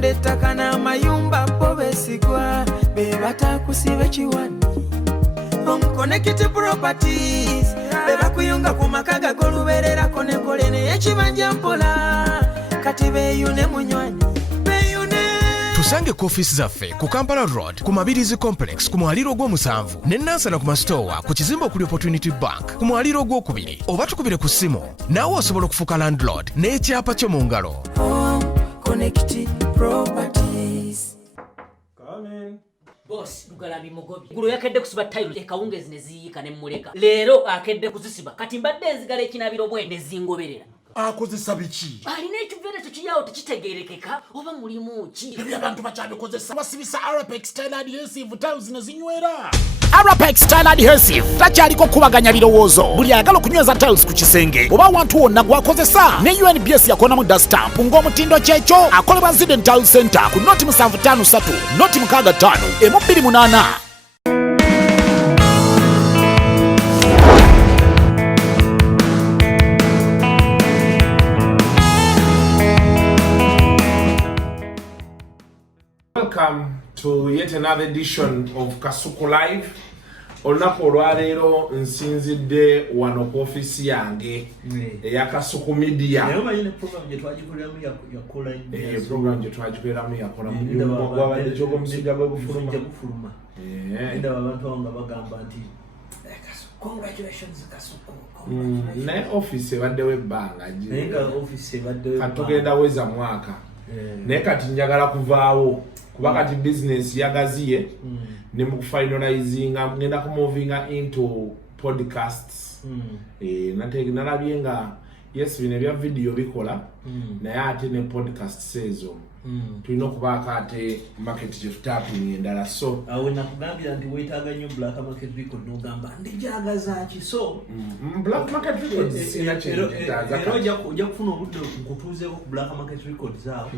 abatunda ettaka n'amayumba bo beesigwa be batakusiba kiwani Connected properties be bakuyunga ku makaga golubererako nekole naye ekibanja mpola kati beeyune munywanyi Tusange ku office zaffe ku Kampala Road ku Mabirizi Complex ku mwaliro gw'omusanvu ne Nansana ku Mastowa ku kizimbe okuli Opportunity Bank ku mwaliro gw'okubiri oba tukubire ku ssimu naawe osobola okufuuka landlord n'ekyapa kyo mu ngalo. Connected properties. Boss, Lugalabi Mugobi. Gulu yakedde kusiba tayiro ekawungezi ne ziyika ne muleka. Leero akedde kuzisiba. Kati mbadde enzigala ekinabiro bwe ne zingoberera. Akozesa biki? Alina ekivere tekiyawo tekitegeerekeka oba mulimu ki? Ebyo abantu bakyabikozesa basibisa Arapex Style Adhesive tiles ne zinywera. Arapex Style Adhesive takyaliko kubaganya birowoozo. Buli ayagala okunyweza tiles ku kisenge oba awantu wonna gwakozesa. Ne UNBS yakonamu dust stamp ng'omutindo kyekyo akolebwa Shdnt Tile Center ku Noti 753 Noti 65 M28. Welcome to yet another edition of Kasuku Live. Olunaku olwaleero nsinzidde wano ku office yange eya Kasuku Media. Program gye twagikoleramu yakola mu nyumba gwabadde ky'omusujja gw'obufuluma. Congratulations Kasuku. Naye office ebaddewo ebbanga katugenda weza mwaka. Naye kati njagala kuvaawo kuba kati business yagaziye ne mu finalizinga ngenda ku moving into podcasts. Nalabye nga yes bino bya video bikola naye ate ne podcast sezo tulina okubaako ate market gye tapping endala so awo nakugambira nti weetaaga nnyo black market record n'ogamba ndijagaza ki so black market records era ojja kufuna obudde nkutuuzeeko ku black market records awo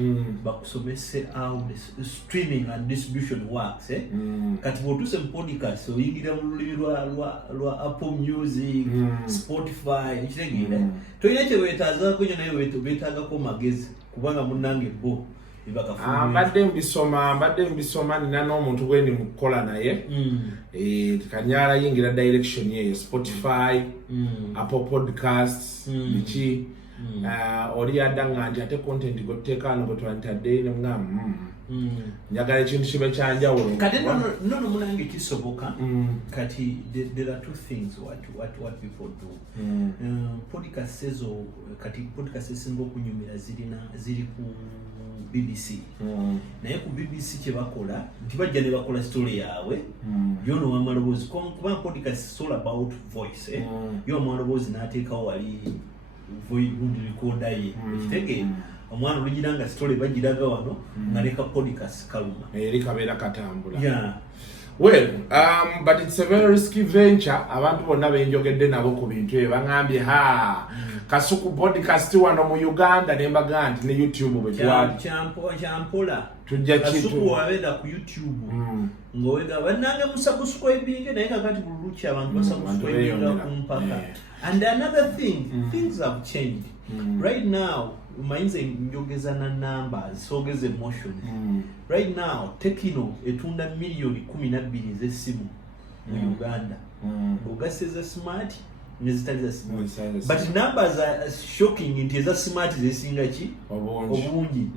bakusomese how the streaming and distribution works kati bw'otuuse mu podcast oyingira mu lulimi lwa Apple Music Spotify ekitegeera tolina kye weetaazaako nnyo naye weetaagako magezi kubanga munnange bo mbadde mbisoma nina n'omuntu gwe ndi mu kukola naye kanyala yingira direction yeyo Spotify Apple Podcasts biki oli yadanga nti ate content goteekano gotwantadde nemugamba njagala ekintu kibe kyanjawulo kati nono munange kisoboka kati there are two things what people do podcast ezo kati podcast esinga okunyumira ziri ku BBC naye ku BBC kye bakola nti bajja ne bakola story yaabwe yono wamalobozi kuba podcast is all about voice yo wamalobozi n'ateekawo wali voice recorder ye ekitegeera omwana olugiranga story bagiraga wano ngaleka podcast kaluma eri kabeera katambula yeah. Well, but it's a very risky venture. Abantu bonna benjogedde nabo ku bintu ebyo bangambye Kasuku podcast wano mu Uganda ne mbaga nti ne YouTube bwe twali kyampola tujja kitu Kasuku wabeda ku YouTube ngowega banange musubscribe naye kakati bululuki abantu basubscribe kumpaka and another thing things have changed right now mainze njogeza na numbers sogeze emotion right now Tekino etunda milioni 12 z'essimu mu Uganda ogaseza smart nezitaliza smart but numbers are shocking nti eza smart zesinga ki obungi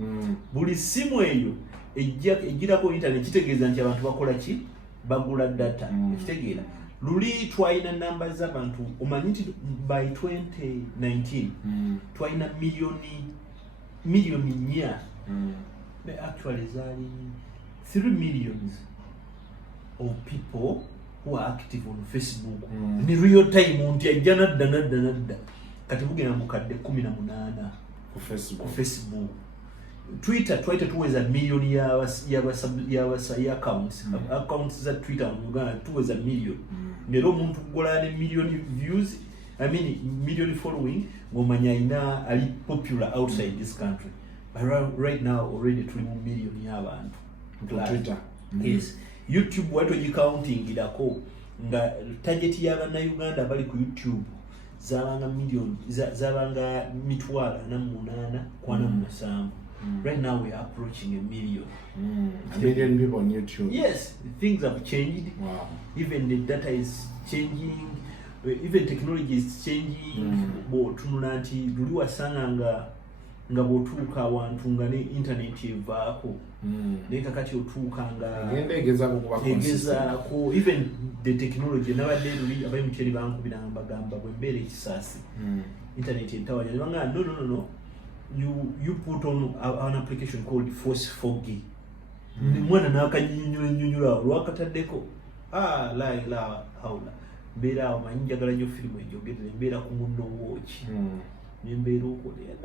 buli simu eyo ejjirako internet kitegeeza nti abantu bakola ki bagula data ekitegeera luli twalina numbers z'abantu omanyi nti by 2019 twalina milioni nya but actually zali 3 millions of people who are active on Facebook ni real time nti ajja nadda kati bugena mukadde 18 ku Facebook Twitter tuweza milioni ya accounts za Twitter mu Uganda tuweza milioni nero omuntu kugola ne milioni views I mean million following ngomanya ina ali popular outside this country but right now already 3 million y'abantu Twitter yes YouTube watu counting idako nga target y'abana Uganda bali ku YouTube zabanga million zabanga mitwala na 8 kwana musanvu Right now we are approaching 1 million. A million people on YouTube. Yes, things have changed. Wow. Even the data is changing. Even technology is changing. Tunula nti luli wasanga nga botuuka awantu nga ne internet evaako. Naye kakati otuuka nga egezaako. Even the technology nabadde luli abayimuteri bankubiranga bagamba bwe mbeera ekisaasi. Internet entawanya ne banga no. You put on an application called Force Foggy. Mwana nakanyunyula lwakataddeko. La haula. Mbera amanyi njagala nnyo firimu enjogerere mbeera ku munno wooki. Nembeera okolera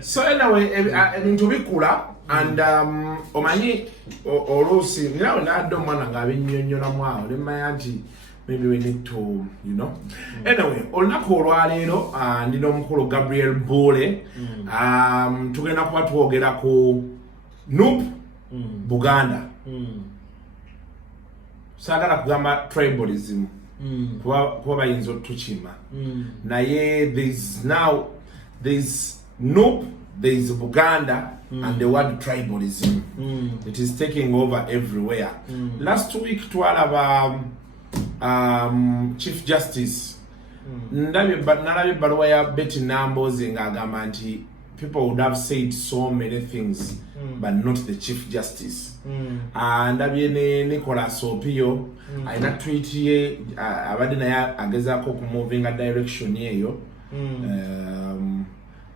So anyway, ebintu bikula and omanyi oluusi nawe nadde omwana ng'abennyonnyolamu awo nemanya nti maybe we need to, you know. Anyway, olunaku olwaleero ndi n'omukulu Gabriel Buule. Tugenda kuba twogera ku Nuupu Buganda. Saagala kugamba tribalism. Kuba bayinza otukima. Naye there's Nuupu, there's Buganda, and the word tribalism. It is taking over everywhere. Last week twalaba Chief Justice nalabye ebbaluwa ya Betty Namboze ng'agamba nti people would have said so many things but not the Chief Justice. Ndabye ne Nicholas Opio alina tweet ye abadde naye agezaako okumovinga direction eyo.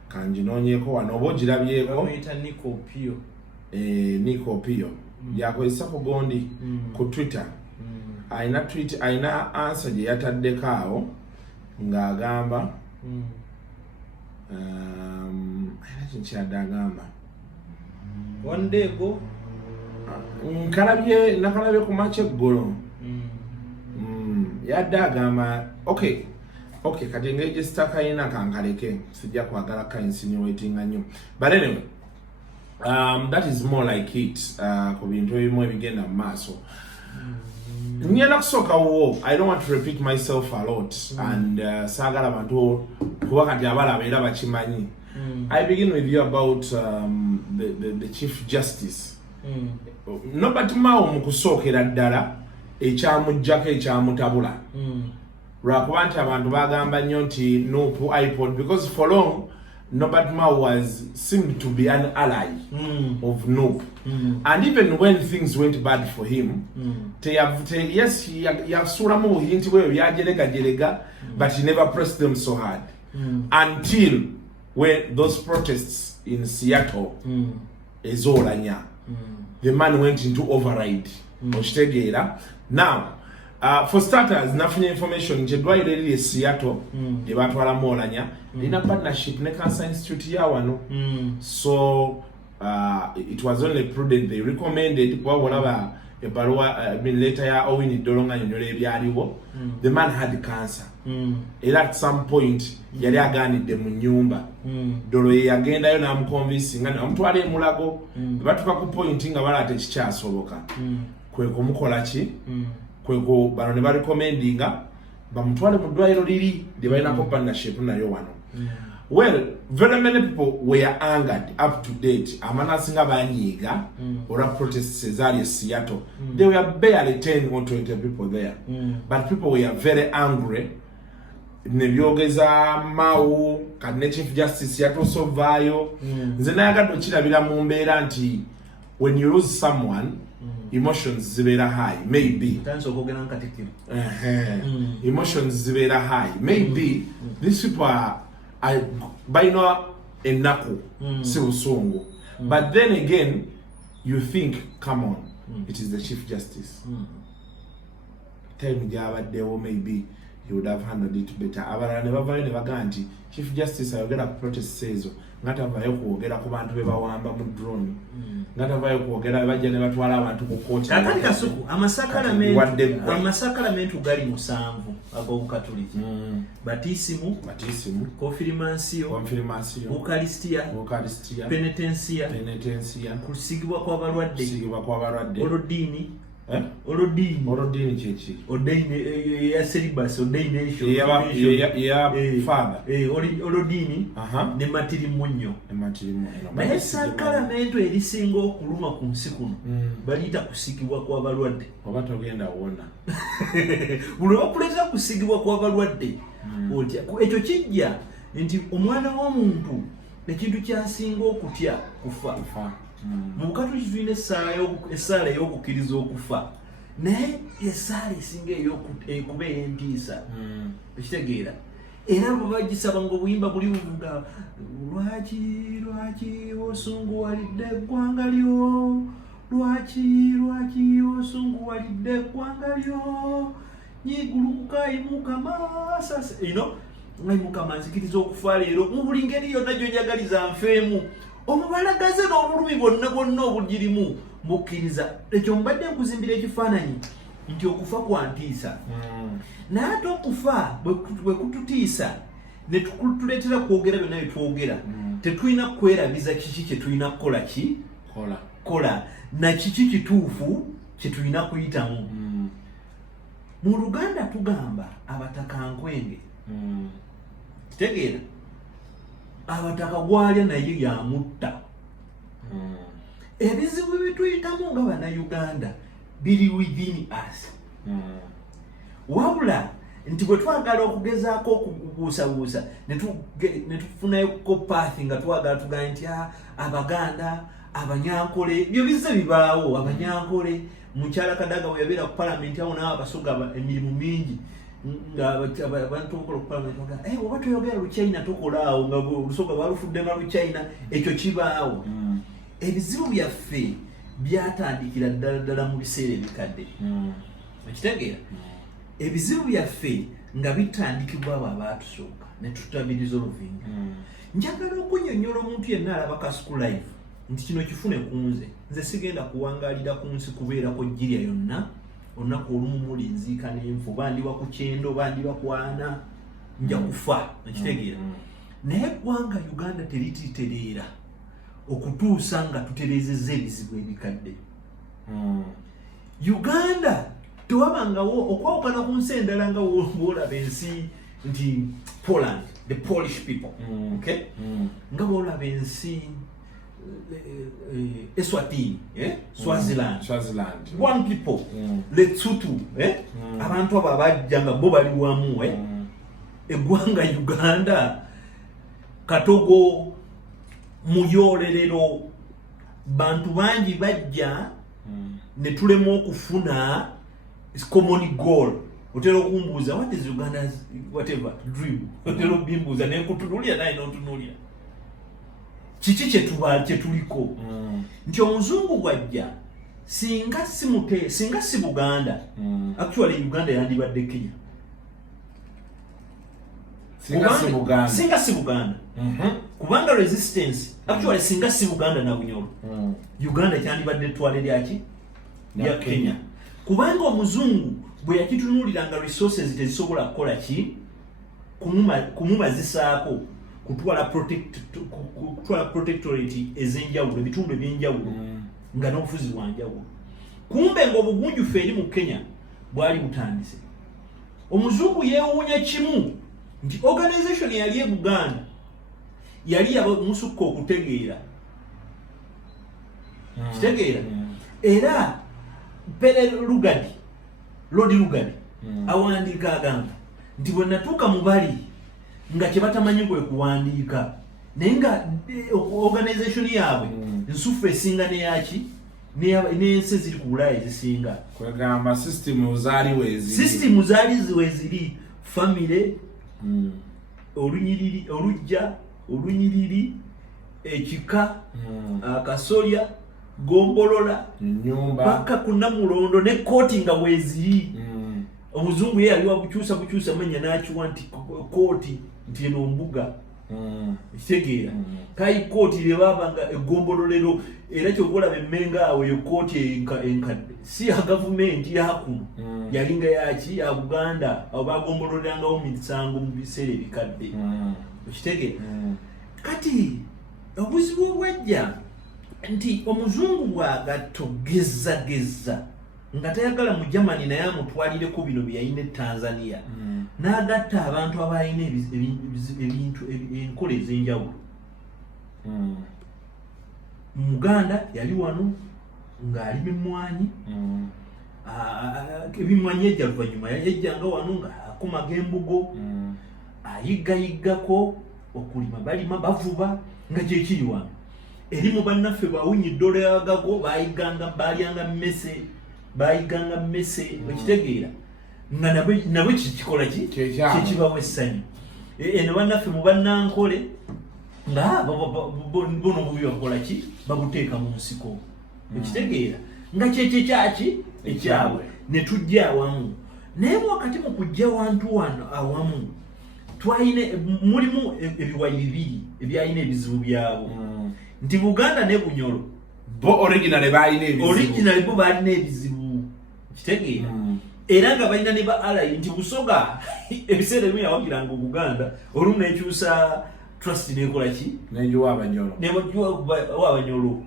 Kanjinoonyeeko wano oba ogirabyeko Nico Opio yakozesa kugondi ku Twitter. Aina tweet aina answer gye yataddeko awo ng'agamba aina kinkyadde agamba one day ago nakalabye ku makya eggolo yadde agamba okay kati engeri gye sitakayina kankaleke sijja kwagala kainsinuatinga nnyo but anyway that is more like it ku bintu ebimu ebigenda mu maaso. I don't want to repeat myself a lot and sagala bantu kuba kati abalaba era bakimanyi. I begin with you about the Chief Justice. Nobody mao mukusookera ddala ekyamujjako ekyamutabula. Lwakuba nti abantu bagamba nnyo nti Nuupu iPod because for long Nobody Mao seemed to be an ally of Nuupu. And even when things went bad for him, yes, he have suramu hinti we yajelega, but he never pressed them so hard. Until when those protests in Seattle, Oulanyah, the man went into override. Now, for starters, nothing information. Jedwai really is Seattle. They were Oulanyah. In a partnership, ne Cancer Institute yawano. So it was only prudent. They recommended whatever later the man had cancer. And at some point, yali aganidde mu nyumba. Dolo ye yagendayo n'amukonvinsinga n'amutwala emulago. Batuka ku point nga balaate kikyasoboka. Kwe kumukola ki? Kweko bano ne barecommendinga bamutwale mu ddwaliro liri lye balinako partnership nayo wano. Well, very many people were angered up to date. Amanasinga banyiga or protests ezaali Seattle. There were barely 10 or 20 people there. But people were very angry. Ne byogeza Mao kadne Chief Justice yatosovaayo. Nze nayagadde okirabira mu mbeera nti when you lose someone, emotions zibera high. Maybe emotions zibera high. Maybe these people are by no enaku si usongo. But then again, you think, come on, it is the Chief Justice. Tell me maybe he would have handled it better. Abara never ganti. Chief Justice ayogera ku protest sezo. Ngata vayo kuogera ku bantu be bawamba mu drone. Ngata vayo kuogera bajja ne batwala abantu ku court. Kakali Kasuku amasakala mentu gali musanvu ago Katoliki. Batisimu, confirmation, Eucharistia, penitentia, kusigibwa kwa balwadde, olodini, Olodini chechi. Ordain ya celibacy, ordination. Ya father. Olodini ne matirimunyo. Naye sakalamento erisinga okuluma ku nsi kuno baliyita kusikibwa kw'abalwadde. Oba togenda wona. Buli bakuleetera kusikibwa kw'abalwadde. Ekyo kijja nti omwana w'omuntu ekintu kyasinga okutya kufa. Mu Bukatoliki tulina essaala ey'okukkiriza okufa. Naye essaala esinga kuba ey'entiisa. Ekitegeera. Era bwe bagisaba ng'obuyimba buli buvuga lwaki osunguwalidde eggwanga lyo, lwaki osunguwalidde eggwanga lyo, nyigulukuka Mukama sasa Mukama nzikiriza okufa leero mu buli ngeri yonna gy'onjagaliza nfeemu omubalagaze n'obulumi bwonna obugirimu mbukkiriza. Ekyo mbadde nkuzimbira ekifaananyi nti okufa kwa ntiisa. Naye ate okufa bwe kututiisa ne tuleetera kwogera byonna bye twogera, tetulina kwerabiza kiki kye tulina kukola kola na kiki kituufu kye tulina kuyitamu. Mu Luganda tugamba abatakankwenge. Kitegeera abataka gwalya naye yamutta. Ebizibu bituyitamu nga bannayuganda biri within us. Wabula nti bwe twagala okugezaako okubuusabuusa ne tufunayoko paathi nga twagala tugane nti Abaganda Abanyankole byo bizze bibaawo. Abanyankole mukyala Kadaga bwe yabeera ku palamenti awo naawe abasoga emirimu mingi nga abantu okola ku palamenti oba toyogera Luchina tokolaawo nga olusoga balufudde na Luchina. Ekyo kibaawo. Ebizibu byaffe byatandikira ddala mu biseera ebikadde. Ekitegeera ebizibu byaffe nga bitandikibwa abo abaatusooka ne tutabirisolvinga. Njagala okunnyonnyola omuntu yenna alaba Kasuku live nti kino kifune ku nze sigenda kuwangaalira ku nsi kubeerako jjirya yonna olunaku olumu muli nziika n'enfu bandiba ku kyendo bandiba ku ana nja kufa. Ekitegeera naye eggwanga Uganda terititereera okutuusa nga tutereezezza ebizibu ebikadde. Uganda tewabangawo okwawukana ku nsi endala nga bwolaba ensi nti Poland, the Polish people, nga bwolaba ensi Eswatini, Swaziland, one people, Lesotho, abantu abo abajja nga bo bali wamu. Eggwanga Uganda katogo muyolerero bantu bangi bajja ne tulema okufuna common goal. Otera okumbuuza what is Uganda's whatever dream. Otera obimbuuza ne nkutunulira naye n'ontunulira kiki kye tuliko. Nti omuzungu gwajja singa si Buganda, actually Uganda yandibadde Kenya. Singa si Buganda. Kubanga resistance actually singa si Buganda na Bunyoro, Uganda kyandibadde ettwale lyaki lya Kenya. Kubanga omuzungu bwe yakitunuliranga resources tezisobola kukola ki kumumazisaako kutwala protectorate ez'enjawulo, ebitundu ebyenjawulo nga n'obufuzi bwanjawulo. Kumbe ng'obugunjufu eri mu Kenya bwali butandise. Omuzungu yeewuunya kimu nti organization yali e Buganda yali yamusukka okutegeera. Kitegeera era Pere Lodi Lugadi awandiika agamba nti bwe natuuka mu bali nga kye batamanyi kwe kuwandiika naye nga organization yaabwe nsufu esinga neyaki n'ensi eziri ku Bulaaya ezisinga. Kwegamba system zaali weziri family, olujja, olunyiriri, ekika, akasolya, gombolola, nyumba paka kuna mulondo ne kooti nga weziri. Omuzungu ye yali wabukyusa manya n'akiwa nti kooti nti eno mbuga. Kitegeera kayi kooti lye babanga egombololero era kyobola bemmenga awo eyo kooti enkadde si ya gavumenti yakuno yalinga yaki ya Buganda abo bagombololerangawo misango mu biseera ebikadde. Kitegeera kati obuzibu obwajja nti omuzungu bwagatogezageza nga tayagala mu Germany naye amutwalireko bino bye yayina Tanzania n'agatta abantu abalina ebintu enkola ez'enjawulo. Muganda yali wano ng'alima emmwanyi ebimwanyi ejja luvannyuma yajjanga wano nga akomaga embugo ayigayiggako okulima balima bavuba nga kyekiri wano erimu bannaffe bawunyi ddola yagago balyanga mmese ekitegeera nga nabwe kikola kyekibawa essanyu eno bannaffe mu bannankole nga bono bubi bakola ki babuteeka mu nsiko ekitegeera nga kyekyo kyaki ekyabwe ne tujja awamu naye wakati mu kujja wantu wano awamu twayine mulimu ebiwayi bibiri ebyayina ebizibu byabo nti Buganda ne Bunyoro bo originally bo balina ebizibu kitegeera era nga balina ne ba alai nti Busoga ebiseera ebimu yawagiranga Buganda olumu nekyusa trust nekola ki nejiwa Abanyoro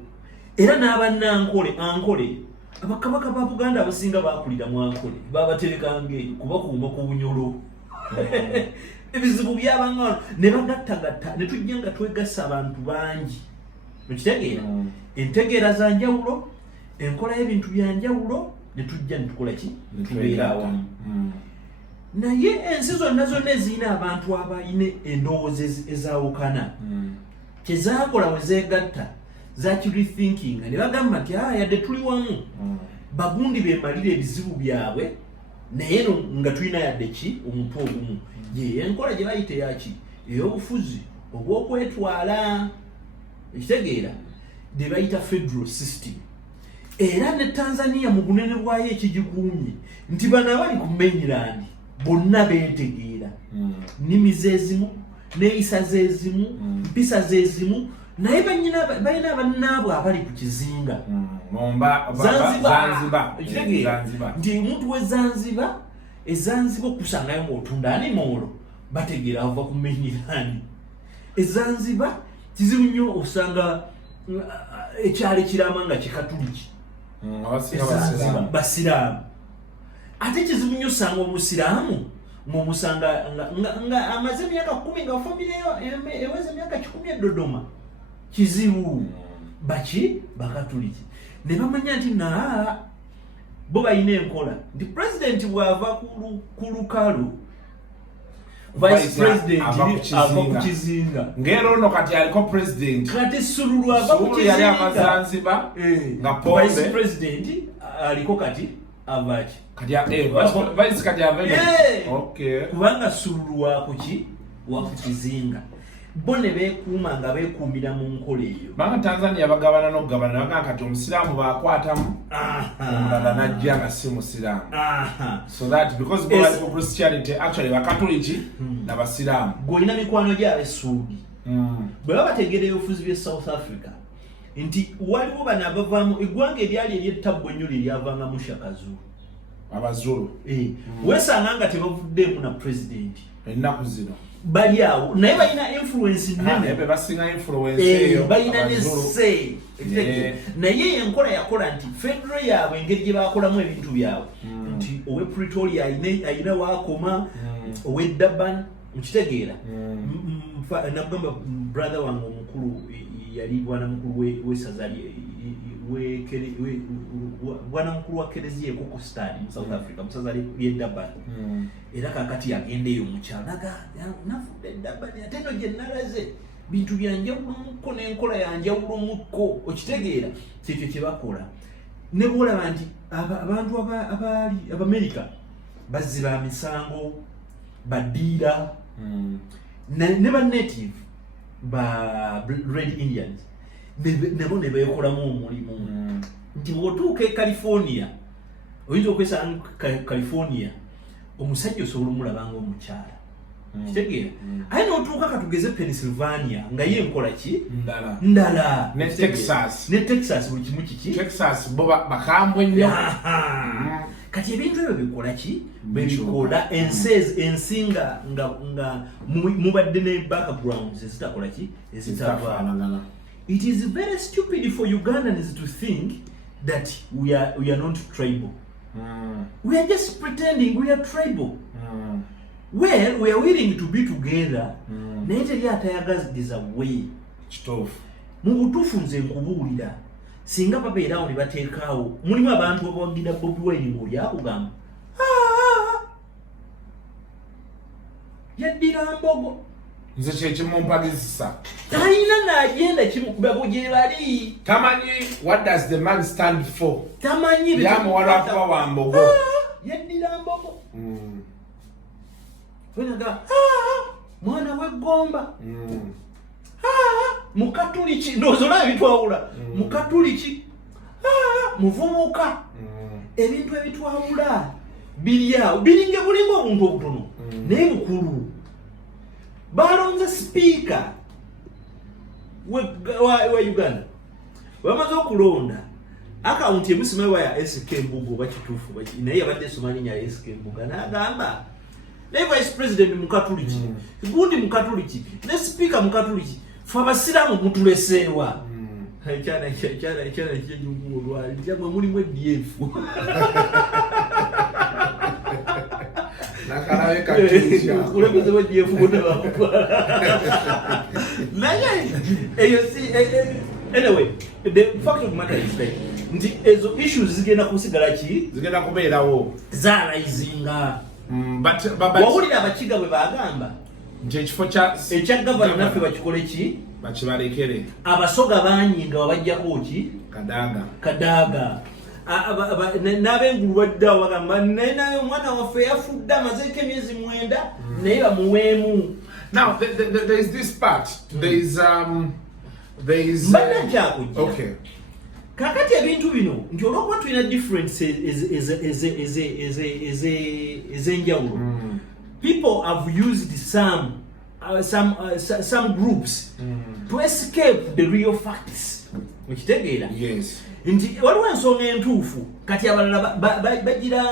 era n'abannankole ankole abakabaka ba Buganda abasinga bakulira mu ankole babaterekange kubakuuma ku Bunyoro ebizibu byabangano ne bagattagatta ne tujja nga twegassa abantu bangi mukitegeera entegeera za njawulo enkola y'ebintu bya njawulo ne tujja ne tukola ki tubeera awamu naye ensi zonna ezirina abantu abalina endowooza ezaawukana kyezaakola we zeegatta zaki rethinking ne bagamba nti yadde tuli wamu bagundi beemalira ebizibu byabwe naye nga tulina yadde ki omuntu ogumu enkola gye bayita yaki ey'obufuzi obw'okwetwala ekitegeera de bayita federal system era ne Tanzania mu bunene bwayo ekigikuumye nti bano abali ku mainland bonna beetegeera nnimi zeezimu neeyisa zeezimu mpisa zeezimu naye balina bannaabwe abali ku kizinga Zanzibar nti omuntu w'Ezanzibar ezanzibar okusangayo ng'otunda ani moolo bategeera ava ku mainland ezanzibar kizibu nnyo osanga ekyalo ekirama nga kikatuliki basiraamu ate kizibu nnyo osanga omusiraamu ng'omusanga nga amaze emyaka 10 nga famireyo eweza emyaka 10 edodoma kizibu baki bakatuliki ne bamanya nti bo balina enkola nti president bw'ava ku lukalu vice president ava ku kizinga ngero ono kati aliko president kati Sululu ava ku kizinga Zanzibar nga Pombe vice president aliko kati avaki vice kati avaki okay kubanga Sululu wa ku kizinga bone beekuuma nga beekuumira mu nkola eyo banga Tanzania bagabana n'okugabana bagamba kati omusiraamu baakwatamu omulala najja nga si musiraamu so that because of Christianity actually bakatoliki n'abasiraamu gw'olina mikwano gy'abesuudi bwe baba bategeera ebifuzi by'e South Africa nti waliwo bano abavaamu eggwanga eryali ery'ettabwa ennyo lyeryavaangamu Shakazulu Abazulu weesanga nga tebavuddeemu na president ennaku zino bali awo naye balina influence nene basinga influence eyo balina ne say naye enkola yakola nti federal yaabwe engeri gye bakolamu ebintu byabwe nti owe Pretoria ayina waakoma owe Durban mukitegeera nagamba brother wange omukulu yali bwana mukulu w'essaza bwana mukulu wa Kereziya Koko Stadi mu South Africa musaza ly'e Durban era kakati yagendeeyo mukyalo naga nafudde Durban ate no gye nalaze bintu byanjawulo mukko n'enkola yanjawulo mukko okitegeera kyekyo kye bakola ne bwolaba nti abantu abaali Abamerika bazziba misango badiira ne ba native ba Red Indians nabo ne beekolamu omulimu nti bw'otuuka e California oyinza okwesanga California omusajja osobola omulabanga omukyala kitegeera aye n'otuuka katugeze Pennsylvania nga ye enkola ki ndala ne Texas buli kimu kiki Texas bo bakambwe nnyo kati ebintu ebyo bikola ki bebikola ensi nga mubadde ne backgrounds ezitakola ki ezitafaanagana. It is very stupid for Ugandans to think that we are not tribal. We are just pretending we are tribal. Well, we are willing to be together. Naye atayagaziza way. Mu butuufu nze nkubuulira singa babeerawo ne bateekaawo mulimu abantu abawagira Bobi Wine ng'oli akugamba yaddira mbogo nze kyekimumpagizisa talina n'agenda kimukubabo gye bali tamanyi what does the man stand for tamanyi yamuwala kuba wa mbogo yaddira mbogo wenaga mwana w'eggomba mukatuliki ndozona ebitwawula mukatuliki muvubuka ebintu ebitwawula biryawo biringa bulinga obuntu obutono naye bukulu balonze speaker wa Uganda bamaze okulonda akawunti emusimewa ya SK Mbugo oba kituufu naye yabadde somalinya ya SK Mbuga n'agamba ne vice president mukatuliki gundi mukatuliki ne speaker mukatuliki fa basiramu mutuleseewa ekyana ky'enyungu olwali jamwe mulimu EDF nakalawe katusha kulemeze EDF bonna naye eyo si anyway the fact of the matter is that nti ezo issues zigenda kusigala ki zigenda kubeerawo zaalayizinga but wawulira abakiga bwe bagamba nti ekifo ekya gavana naffe bakikole ki bakibalekere abasoga banyinga wabajjako ki kadaaga n'abengulu baddawo bagamba naye omwana waffe yafudde amazeeko emyezi 9 naye bamuweemu. Now there is this part there is okay kakati ebintu bino nti olwokuba tulina difference ez'enjawulo people have used some groups to escape the real facts. Okitegeera? Yes. Nti waliwo ensonga entuufu kati abalala bagira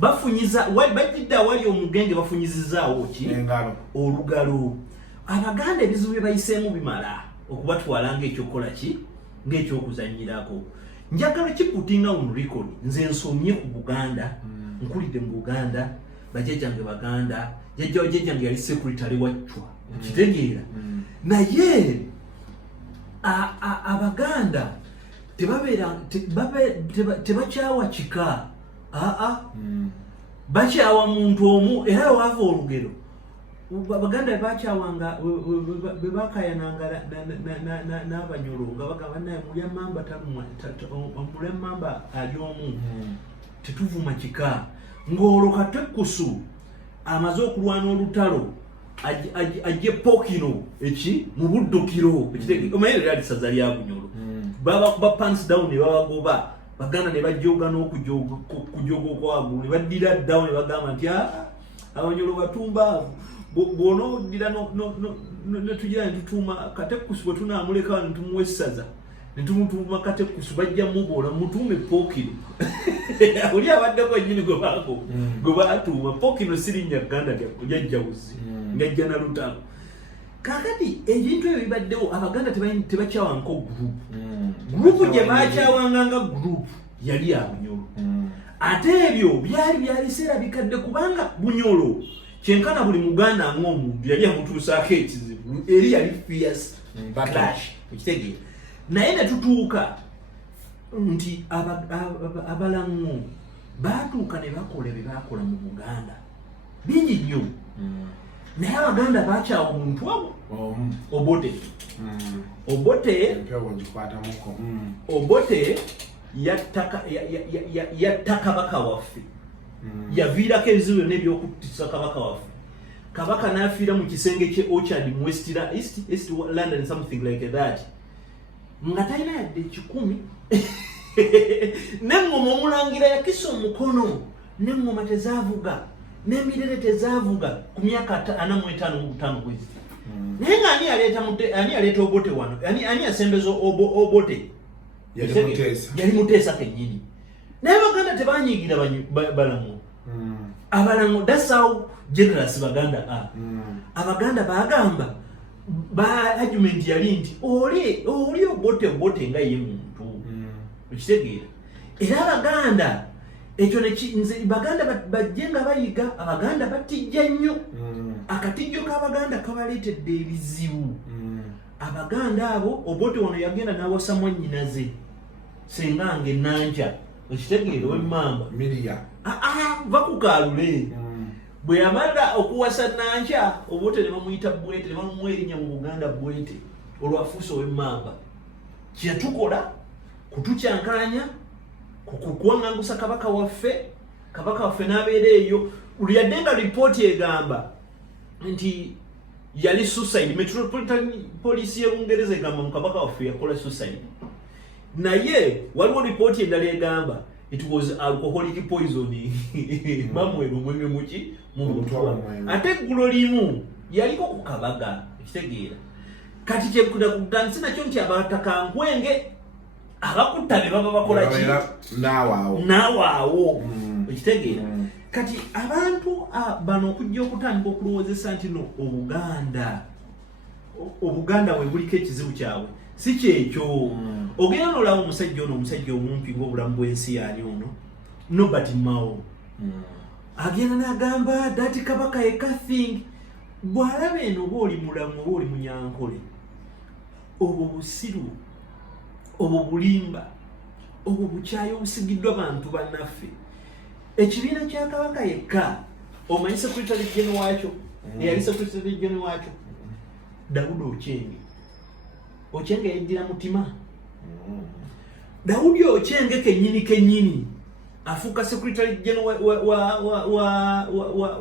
bafunyiza bajidda wali omugenge bafunyizizaawo ki olugalo. Abaganda ebizibu bye bayiseemu bimala okubatwala ng'ekyokukola ki ng'ekyokuzanyirako. Njagala kiputinga on record nze nsomye ku Buganda nkulidde mu Buganda bajjajjange Baganda jjajjange yali secretary wa Chwa. Okitegeera? Naye Abaganda tebakyawa kika bakyawa muntu omu era wava olugero Abaganda bakyawanga bebakayananga n'Abanyoro nga bagamba naye mulyamamba mulyamamba ali omu tetuvuma kika ng'olwo Katekusu amaze okulwana olutalo ajje Pokino eki mu buddukiro omayere lyali saza lya Bunyoro babakuba pants down ne babagoba Baganda ne bajjoga n'okujoga okwagulu ne baddira down ne bagamba nti Abanyoro batumba bono dira ne tugira ne tutuma Katekusu bwe tunaamuleka ne tumuwa essaza ne tumutuma Katekusu bajja mubola mutume Pokino oli abaddeko nnyini gwe baatuuma Pokino sirinnya Uganda lyajjawuzi ngajja na lutalo. Kakati ebintu ebyo bibaddewo Abaganda tebakyawanko group gye bakyawanga nga group yali Abunyolo. Ate ebyo byali biseera bikadde kubanga Bunyolo kyenkana buli Muganda ng'omuntu yali amutuusaako ekizibu eri yali fierce clash. Okitegeera? Naye ne tutuuka nti Abalango baatuuka ne bakola bye baakola mu Buganda bingi nnyo. Naye Abaganda bakyawa omuntu abo Obote yatta Kabaka waffe yaviirako ebizibu byonna ebyokuttisa Kabaka waffe. Kabaka n'afiira mu kisenge kye Orchard mu East London something like that nga talina yadde 10 n'engoma omulangira yakisa omukono n'engoma tezaavuga n'emirere tezaavuga ku myaka 45 kwezi. Naye nga ani yaleeta Obote wano ani yasembeza Obote yali Muteesa kennyini. Naye Baganda tebanyiigira Balango. Abalango that's how generous Baganda Abaganda bagamba argument yali nti oli Obote nga ye muntu. Okitegeera? Era Abaganda ekyo nze baganda bajjenga bayiga abaganda batijja nnyo akatijjo k'abaganda kabaleetedde ebizibu abaganda abo obote ono yagenda n'awasa mwannyinaze sengange nanja ekitegeere w'emmamba bakukaalule bwe yamala okuwasa nanja obote ne bamuyita bwete ne bamuwa erinnya mu buganda bwete olwafuusa ow'emmamba kyeyatukola kutukyankalanya kukuwangangusa kabaka waffe n'abeera eyo yadde nga ripooti egamba nti yali suicide. Metropolitan Police y'Obungereza egamba mu kabaka waffe yakola suicide, naye waliwo ripooti endala egamba it was alcoholic poisoning bamwera omwenge muki mu butwa ate eggulo limu yaliko ku kabaga ekitegeera kati kyekudagugandise nakyo nti abatakankwenga abakutta ne baba bakola ki naawaawo ekitegeera kati abantu bano okujja okutandika okulowoozesa nti no obuganda we buliko ekizibu kyabwe si kyekyo ogenda nolaba omusajja omumpi ng'obulamu bw'ensi yaani ono Nobert Mao agenda n'agamba dati kabaka ekathing bw'alaba eno oba oli mulamu oba oli munyankole obwo busiru obwo bulimba obwo bukyayi obusigiddwa bantu bannaffe ekibiina kya kabaka yekka omanyi secretary general waakyo eyali secretary general waakyo Daudi Ochenge yajjira mutima Daudi Ochenge kenyini afuka secretary general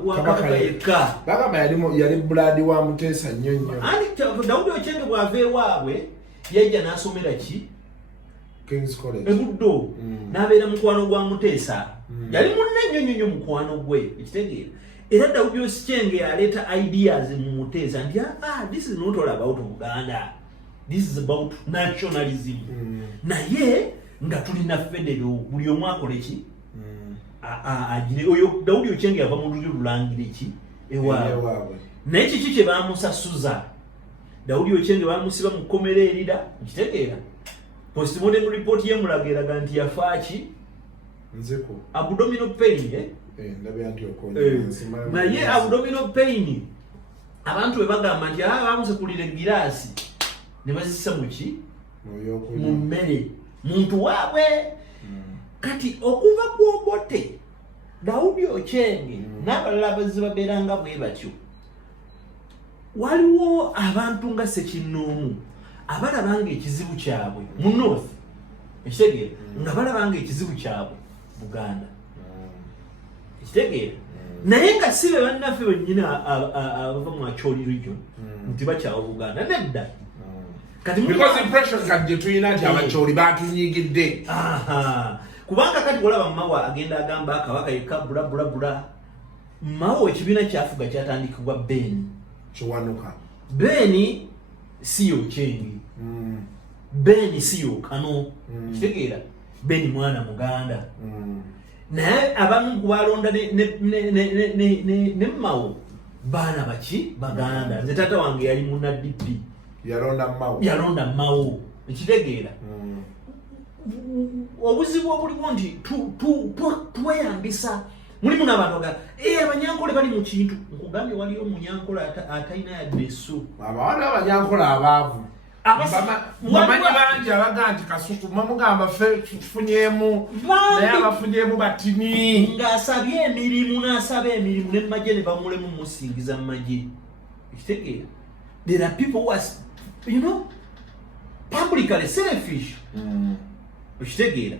wa kabaka yekka bagamba yali blood wa Mutesa nnyo ani Daudi Ochenge bwave waabwe yajja n'asomera ki King's College ebuddo n'abeera mukwano gwa Mutesa yali munne nnyo mukwano gwe ekitegeera era Daudi Ochenge yaleeta ideas mu Mutesa nti this is not all about Uganda, this is about nationalism naye nga tulina federal buli omu akole ki agire oyo Daudi Ochenge yava mu lulyo lulangire ki ewaabwe naye kiki kye baamusasuza Daudi Ochenge baamusiba mu kkomera erida ekitegeera postmortem report y'emulaga eraga nti yafaaki nzeko abdominal pain ndabe anti okonye naye abdominal pain abantu bebagamba nti bamusekulira giraasi ne bazisa muki mu mmere muntu waabwe kati okuva ku Obote Daudi Ochenge n'abalala abazzi babeeranga bwe batyo waliwo abantu nga Ssekinnoomu abalabanga ekizibu kyabwe mu North ekitegeera nga balabanga ekizibu kyabwe Buganda ekitegeera naye nga si be bannaffe bennyini abava mu Acholi region nti bakyawa Buganda nedda because impression kadde tuyina nti Abacholi batunyigidde kubanga kati olaba Mawa agenda agamba kabaka yekka bula Mawa ekibiina kyafuga kyatandikibwa Beni kiwanuka Beni si Ochenge Beni si Kano kitegeera Beni mwana Muganda naye abamu kubalonda ne Mawo baana baki Baganda nze taata wange yali munaddipi yalonda Mawo ekitegeera obuzibu obuliwo nti tweyambisa mulimu n'abantu bagala abanyankole bali mu kintu nkugambye waliyo omunyankole atalina yaddesu abawala abanyankole abaavu bamanyi bangi abaga nti Kasuku mamugamba tufunyemu naye abafunyemu batini ng'asabye emirimu n'asaba emirimu ne mumagye ne bamulemu musingiza mu magye ekitegeera there are people who are publicly selfish ekitegeera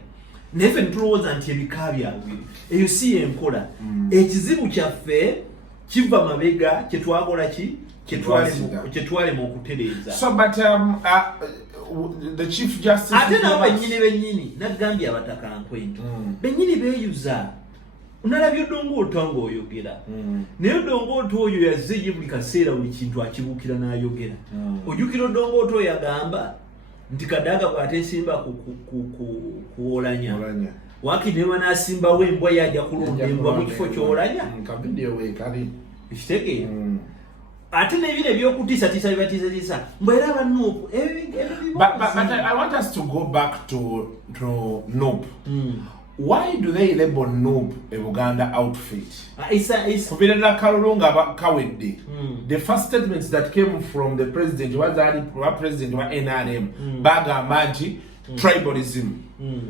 nefe ntulowooza nti ebika byabwe eyo si yenkola ekizibu kyaffe kiva mabega kyetwakola ki kyetwalema okutereeza so but the chief justice ate nabo bennyini nagambye abatakankwentu bennyini beeyuza unalabye Odongo Otongo oyogera naye Odongo Oto oyo yazze ye buli kaseera buli kintu akibuukira n'ayogera ojjukira Odongo Oto yagamba nti Kadaga bw'ateesimba ku Oulanyah wakati ne banaasimbawo embwa yajja kulonda embwa mu kifo ky'Oulanyah ekitegeera ate n'ebiro ebyokutiisatiisa bibatiisatiisa mbwera abanuupu but I want us to go back to Nope. why do they label noob a Buganda outfit? It's The first statements that came from the president was that president wa NRM baga manji tribalism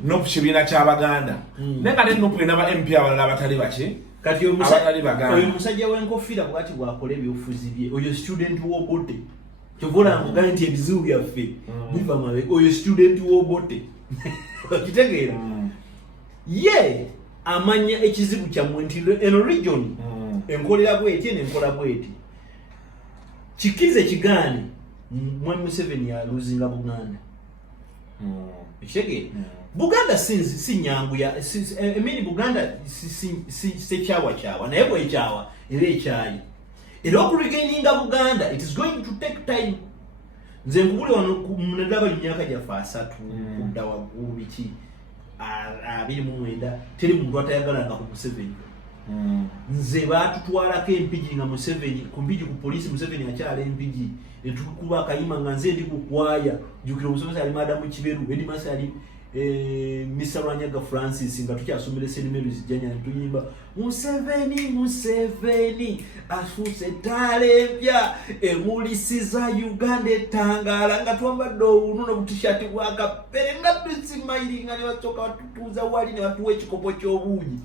no kushibina cha Baganda nenga teno kwena ba MP abalala batali bache kati oyo musajja w'enkofira bwati bwakola ebyobufuzi bye oyo student w'obote kyovola muganda nti ebizibu byaffe biva mabe oyo student w'obote okitegeera ye amanya ekizibu kyammwe nti eno region enkolera bweti n'enkola bweti kikize kigaane mwe Museveni yaluzinga Buganda ekitegeera Buganda si nyangu ya emini Buganda si kyawa naye bwekyawa era ekyayi era okuregaininga Buganda it is going to take time nze nkubuli wano munadaba emyaka gyaffe 3 kudda waggulu biki 29 teri muntu atayagalanga ku Museveni nze batutwalako empigi nga Museveni ku mpigi ku polisi Museveni akyala empigi netukuba akayima nga nze ndi kukwaya jukira omusomesa ali Madamu Kiberu Edimasi ali Mr. Oulanyah Francis nga tukyasomera St. Zijjanya tuyimba Museveni asuse talempya emulisiza Uganda etangala nga twambadde obuno n'obutishati bwa kapere nga tusimayiringa ne basoka batutuuza wali ne batuwa ekikopo ky'obuugi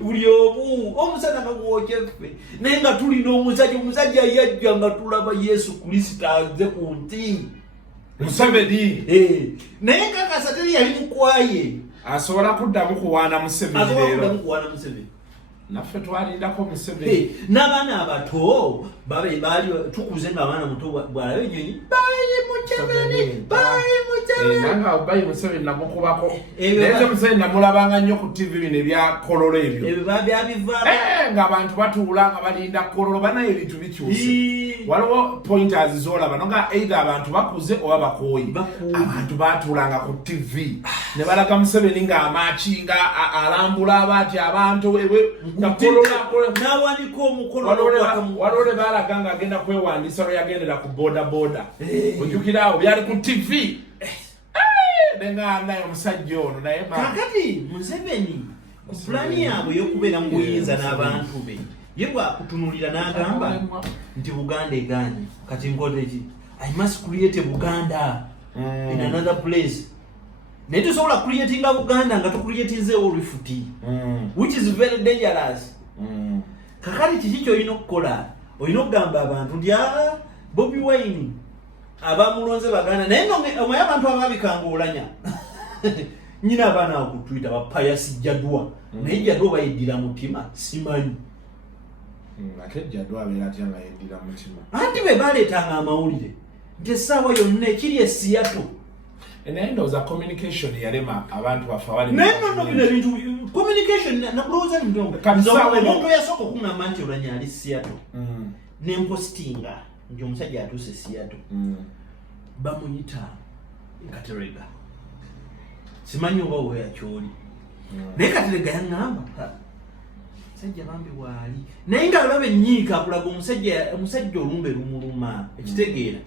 buli omu omusana nga gwokyefe naye nga tulina omusajja yajja nga tulaba Yesu Kristo aze ku nti Museveni naye kakasa teri yali mukwaye asobola kuddamu kuwaana Museveni leero naffe twalindako Museveni n'abaana abato baali tukuze nga abaana muto bwalabe ennyonyi nanga bayi Museveni namukubako naye Museveni namulabanga nnyo ku TV bino ebya kololo ebyo nga abantu batuula nga balinda kololo banaye ebintu bikyuse waliwo pointers zolaba noga either abantu bakuze oba bakooyi abantu batuulanga ku TV ne balaga Museveni nga amakinga alambula abaati abantu n'awanika omukono walole balaga nga agenda kwewandiisa lwe yagendera ku boda ojjukira awo byali ku TV nenga naye omusajja ono naye kakati Museveni ku pulani yaabwe y'okubeera mu buyinza n'abantu be ye bwakutunulira n'agamba nti Buganda egaanye kati nkoze ki I must create a Buganda in another place naye tosobola creatinga Buganda nga tucreatinzeewo refugee which is very dangerous kakati kiki kyolina okukola olina okugamba abantu nti Bobi Wine abamulonze Baganda naye omanye abantu ababikanga Oulanyah nyina abaana okutwita bapayasi Jadwa naye Jadwa bayiddira mutima simanyi ate Jadwa abeera atya nga yeddira mutima anti be baleetanga amawulire nti essaawa yonna ekiri esiyato naye ndowooza communication yalema abantu baffe abali naye nno bino ebintu communication nakulowooza omuntu yasooka okuŋŋamba nti Oulanyah ali siyato nempostinga nti omusajja atuuse siyato bamuyita Katerega simanyi oba we yakyoli naye Katerega yaŋŋamba omusajja bambi waali naye nga alaba ennyiika akulaga omusajja olumbe lumuluma ekitegeera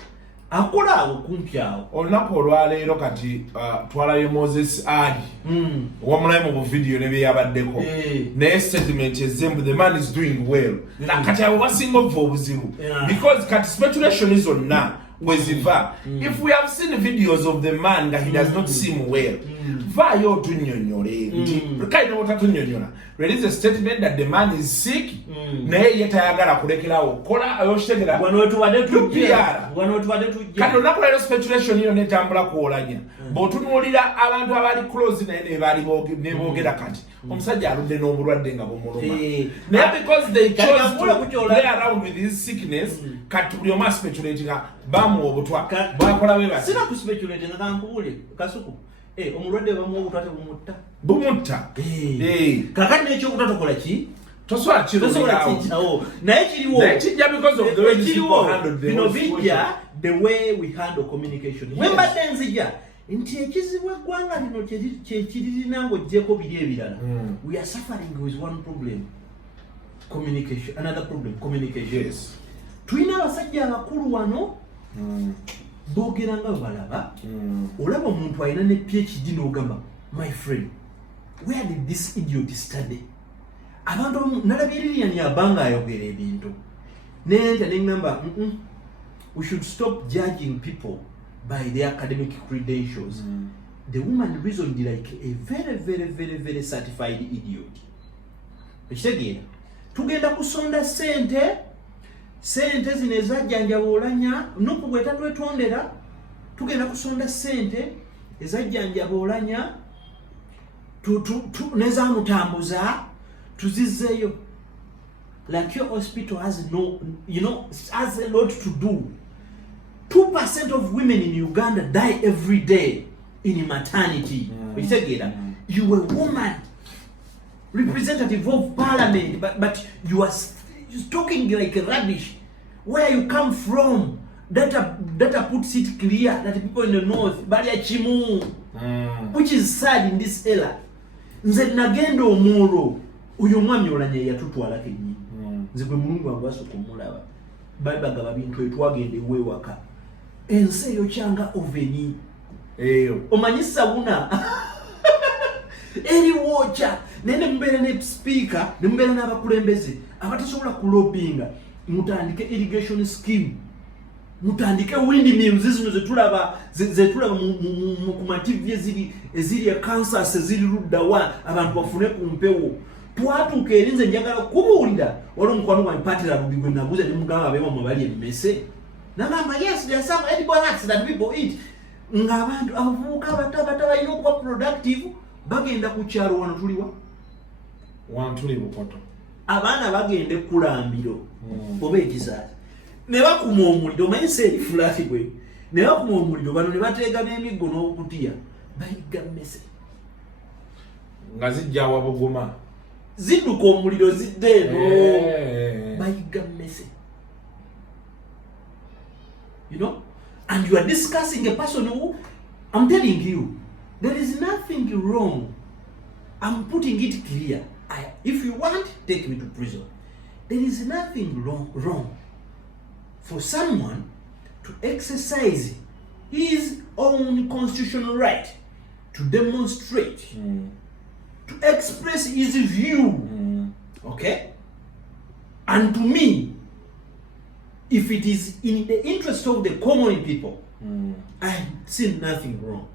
akola awo kumpi awo olunaku olwaleero kati twalayo Moses Ali wamulayo mu buvidiyo ne byeyabaddeko naye statement ezembu the man is doing well kati abo basinga okuva obuzibu because kati speculation zonna weziva if we have seen videos of the man that he does not seem well vayo tunyonyole nti kaina otatunyonyola release a statement that the man is sick naye yetayagala kulekerawo kola ayoshitegera wano tuwadde tujja kati onakulero speculation iyo netambula ku Oulanyah bw'otunuulira abantu abali close naye nebogera kati omusajja aludde n'obulwadde nga bumuluma naye because they chose to play around with his sickness kati buli omu aspeculatinga bamuwa obutwa bakola bwe bati sina kuspeculating nga kankubule Kasuku omulwadde bamuwa obutwa bumutta kakati n'ekyokuta tokola ki tosobola kirulirawo naye kiriwo kijja because of the way these people handled bino bijja the way we handle communication wembadde nzija nti ekizibu eggwanga lino kyekiririna ng'oggyeko biri ebirala we are suffering with one problem communication another problem communication yes tulina abasajja abakulu wano boogera nga balaba olaba omuntu alina ne PhD n'ogamba my friend where did this idiot study? Abantu nalabirira ni abanga ayogera ebintu. Nenda nengamba we should stop judging people by their academic credentials. The woman reasoned like a very certified idiot. Ekitegeera tugenda kusonda sente zine zajjanjaba Oulanyah nuku bweta twetondera tugenda kusonda sente ezajjanjaba Oulanyah nezamutambuza tuzizeyo. Like your hospital has has a lot to do. 2% of women in Uganda die every day in maternity. You a woman, representative of parliament, but you are talking like rubbish. Where you come from, data puts it clear that people in the north, Balia Chimu, which is sad in this era. Nze nagenda omuro, uyo mwami Oulanyah yatutwala kenyi. Nze gwe Mulungu agwaso kumulaba. Babagaba bintu etwagende wewaka. Ense yo kyanga oveni. Eyo. Omanyisa buna. Eri wocha. Nene mbere ne speaker, mbere n'abakulembeze. Abatasobola kulobinga. Mutandike irrigation scheme. Mutandike windmills zino zetulaba mu TV eziri ya Kansas eziri ruddawa abantu bafune ku mpewo. Twatuka erinze njagala kubuulira wali omukwano gwa mpatira rubigwe nabuza ne mugamba abema mubali emmese. Nagamba yes, there are some edible nuts that people eat. Ng'abantu abavubuka abato balina okuba productive bagenda ku kyalo wano tuliwa. Wantuli bukoto. Abaana bagende kulambiro. Oba ekizaala. Ne bakuma omuliro mayise erifulati gwe. Ne bakuma omuliro bano ne bateega n'emiggo n'okutiya. Bayiga mmese. Nga zijja wabuguma. Zidduka omuliro zidde eno. Bayiga mmese. You know? And you are discussing a person who, I'm telling you, there is nothing wrong. I'm putting it clear. If you want, take me to prison. There is nothing wrong for someone to exercise his own constitutional right to demonstrate, to express his view. Okay? And to me, if it is in the interest of the common people, I see nothing wrong.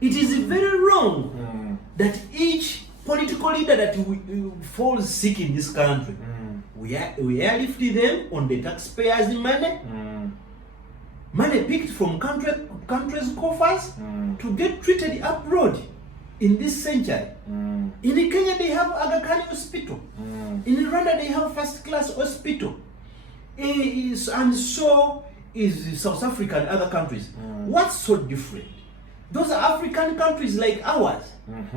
It is very wrong that each political leader that falls sick in this country, we airlift them on the taxpayers' money, money picked from countries' coffers to get treated abroad in this century. In Kenya they have Aga Khan hospital. In Rwanda they have first-class hospital. And so is South Africa and other countries. What's so different? Those are African countries like ours.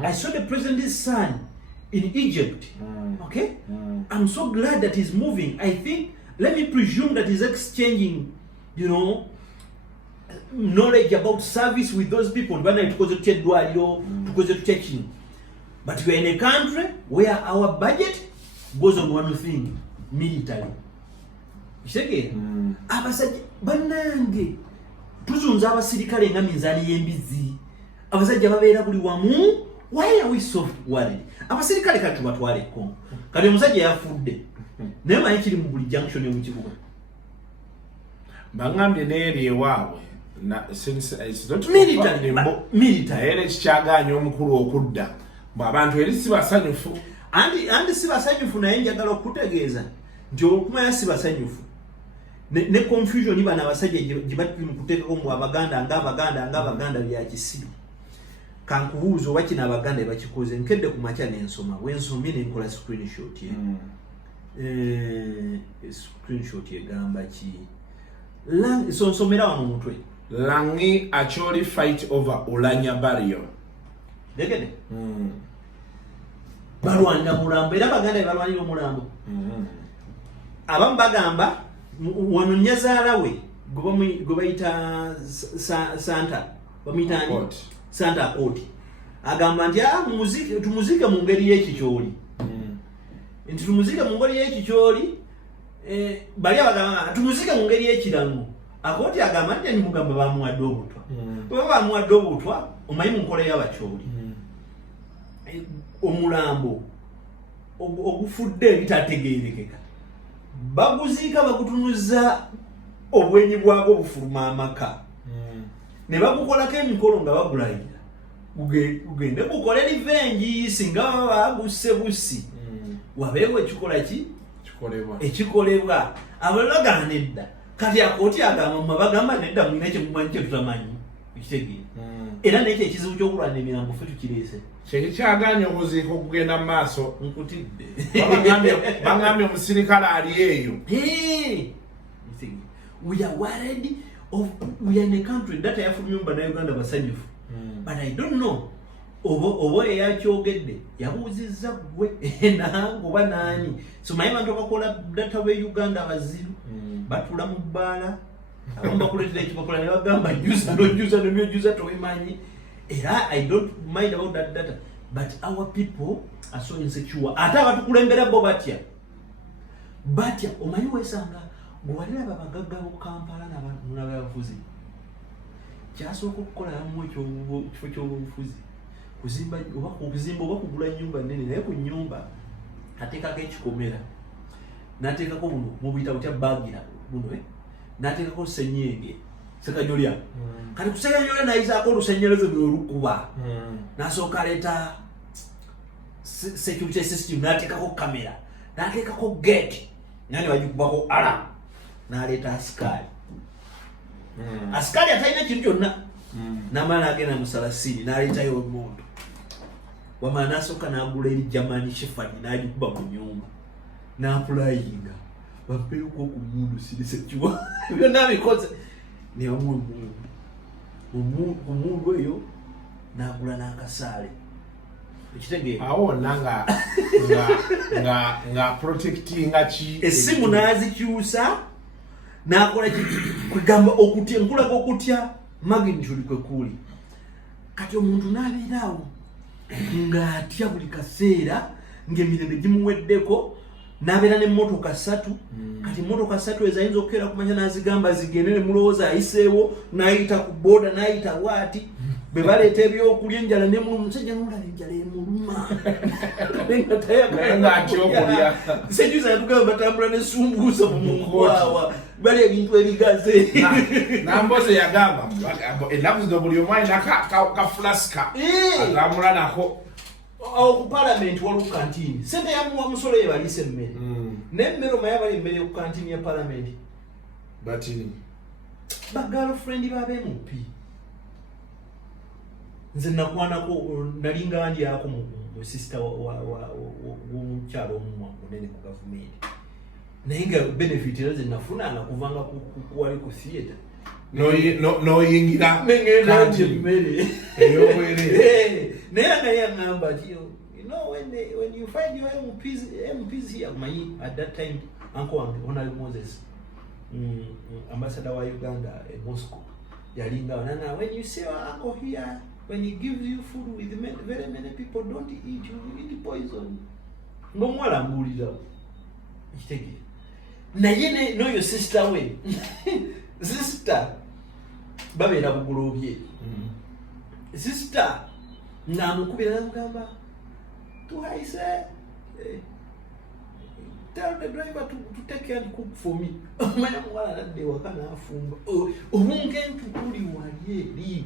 I saw the president's son in Egypt. Okay? I'm so glad that he's moving. I think, let me presume that he's exchanging, knowledge about service with those people. But we're in a country where our budget goes on one thing, military. Sheke abasajja banange tuzunza abasirikale nga minzani y'embizi abasajja babeera buli wamu. Why are we so worried? Abasirikale kati batwaleko kati omusajja yafudde naye manyi kiri mu buli junction y'omu kibuga bangambye n'eri ewaabwe military era kikyagaanya omukulu okudda abantu eri si basanyufu andi si basanyufu naye njagala okutegeeza nti okumanya si basanyufu ne confusion bana abasajja gye bati mu kuteekako mu abaganda bya kisibi kankubuuza oba kino abaganda bakikoze nkedde ku makya n'ensoma wensomye nenkola screenshot screenshot egamba ki nsomera wano mutwe Langi actually fight over Oulanyah burial. Degede balwanira mulambo era baganda balwanira omulambo abamu bagamba wano nyazaala we gwe bayita Santa bamuyitani Santa Court agamba nti tumuzike mu ngeri y'ekikyoli nti tumuzike mu ngeri y'ekikyoli bali abagamba tumuzike mu ngeri y'ekiramu Akoti agamba nti mugamba bamuwadde obutwa bwe bamuwadde obutwa omanyi mu nkola y'abakyoli omulambo ogufudde ebitategeerekeka baguziika bakutunuza obwenyi bwako bufuluma amaka ne bagukolako emikolo nga bagulayira gugende gukole revenge singa baba bagusse busi wabeewo ekikolebwa abalala bagamba nedda kati akooti agamba bagamba nedda mulina ekyemumanyi kyetutamanyi ekitegeera era nekyo ekizibu kyokulwana emirambo ffe tukireese kyekikyaganya obuziiko okugenda mu maaso nkutidde bagambye omusirikale ali eyo. We are worried we are in a country that yafulumyumba na Uganda basanyufu but I don't know obo eyakyogedde yabuuzizza gwe nange oba naani so maye bantu bakola data be Uganda baziru batula mu bbaala abamu bakuleetera ekipapula ne bagamba juza tobimanyi era I don't mind about that data but our people are so insecure ate abatukulembera bo batya omanyi wesanga bwewalira babagagga bo Kampala n'abafuzi kyasooka okukolamu ekifo ky'obufuzi kuzimba oba kugula nnyumba nnene naye ku nnyumba ateekako ekikomera n'ateekako buno mubuyita butya bagira buno n'ateekako senyenge sekanyolya kati ku sekanyolya nayizaako olusenyereze bwe olukuba n'asooka aleeta security system n'ateekako kamera n'ateekako gate nani bagikubako alarm n'aleeta asikali asikali atalina kintu kyonna n'amala agenda musalasini n'aleetayo omuntu wamala n'asooka n'agula eri German Shepherd n'agikuba mu nyumba n'apulayinga bampeeko ku mundu sirisekiwa byonna bikoze naye omundu eyo n'agula n'akasaale ekitegeera awo nanga nga protectinga ki essimu n'azikyusa n'akola kwegamba okutya nkulaga okutya magnitude kwe kuli kati omuntu n'abeeraawo ng'atya buli kaseera ng'emirembe gimuweddeko n'abeera n'emmotoka 3 kati emmotoka 3 ezayinza okukeera kumanya n'azigamba zigende ne mulowooza ayiseewo n'ayita ku booda n'ayita waati bwe baleeta ebyokulya enjala nemuluma omusajja n'olala enjala emuluma nga tayagala sejuza yatugamba batambula n'esumbuusa mu munkwawa bali ebintu ebigaze namboze yagamba ennaku zino buli omu alina kafulasika atambula nako ku palamenti waliwo kantini sente yamuwa musolo ye baliisa emmere n'emmere omaye abali emmere ku kantini ya palamenti batini bagirlfriend b'abeMP nze nakwanako nalinga ndyako mu sister w'omukyalo omunene ku gavumenti naye nga benefit era ze nafunanga kuvanga wali ku theatre noyingira emmere naye yaŋŋamba nti when you find your MPs here manyi at that time uncle wange Honorable Moses ambassador wa Uganda Moscow yalinga nana when you see your uncle here when he gives you food with very many people don't eat, you eat poison. No more ambulida. Kitege. Naye no your sister we. Sister. Babera bugulobye. Sister. Na mukubira ngamba. To I say tell the driver to take care and cook for me. Mwana mwana de wakana afumba. Obunge ntukuli wali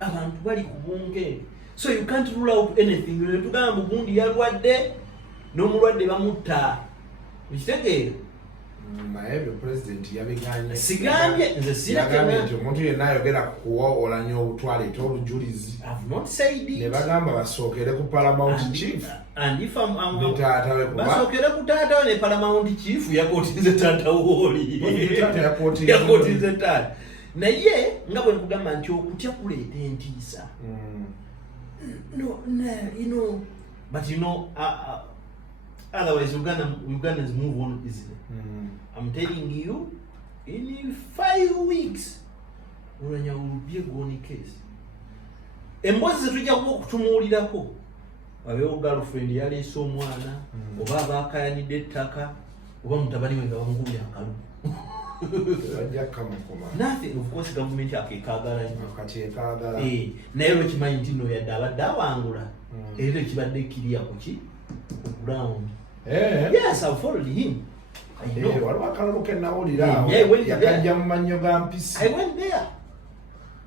abantu bali kubunge so you can't rule out anything tugamba mugundi yalwadde n'omulwadde bamutta ekitegeera naye president yabiganye sigambye nze siragambye nti omuntu yenna ayogera kuwa Oulanyah obutwale ete olujulizi I've not said it ne bagamba basookere ku paramount chief and if I'm taatawe kuba basookere ku taatawe ne paramount chief yakootinze taata wooli yakootinze taata naye nga bwe nkugamba nti okutya kuleeta entiisa but otherwise Ugandans move on easily. I'm telling you in 5 weeks Oulanyah will be a gone case emboozi zetujja kuba okutumuwulirako wabeewo girlfriend yaleese omwana oba abaakayanidde ettaka oba mutabani we nga bamugubya akalubu Nothing, of course, government akekagala akatekagala naye lwekimanyi nti nno yadde abadde awangula era ekibadde kiriya kuki ground. Yes, I followed him. I know. Waliwo akalalo ke nawulira yakajja mu mannyo ga mpisi. I went there.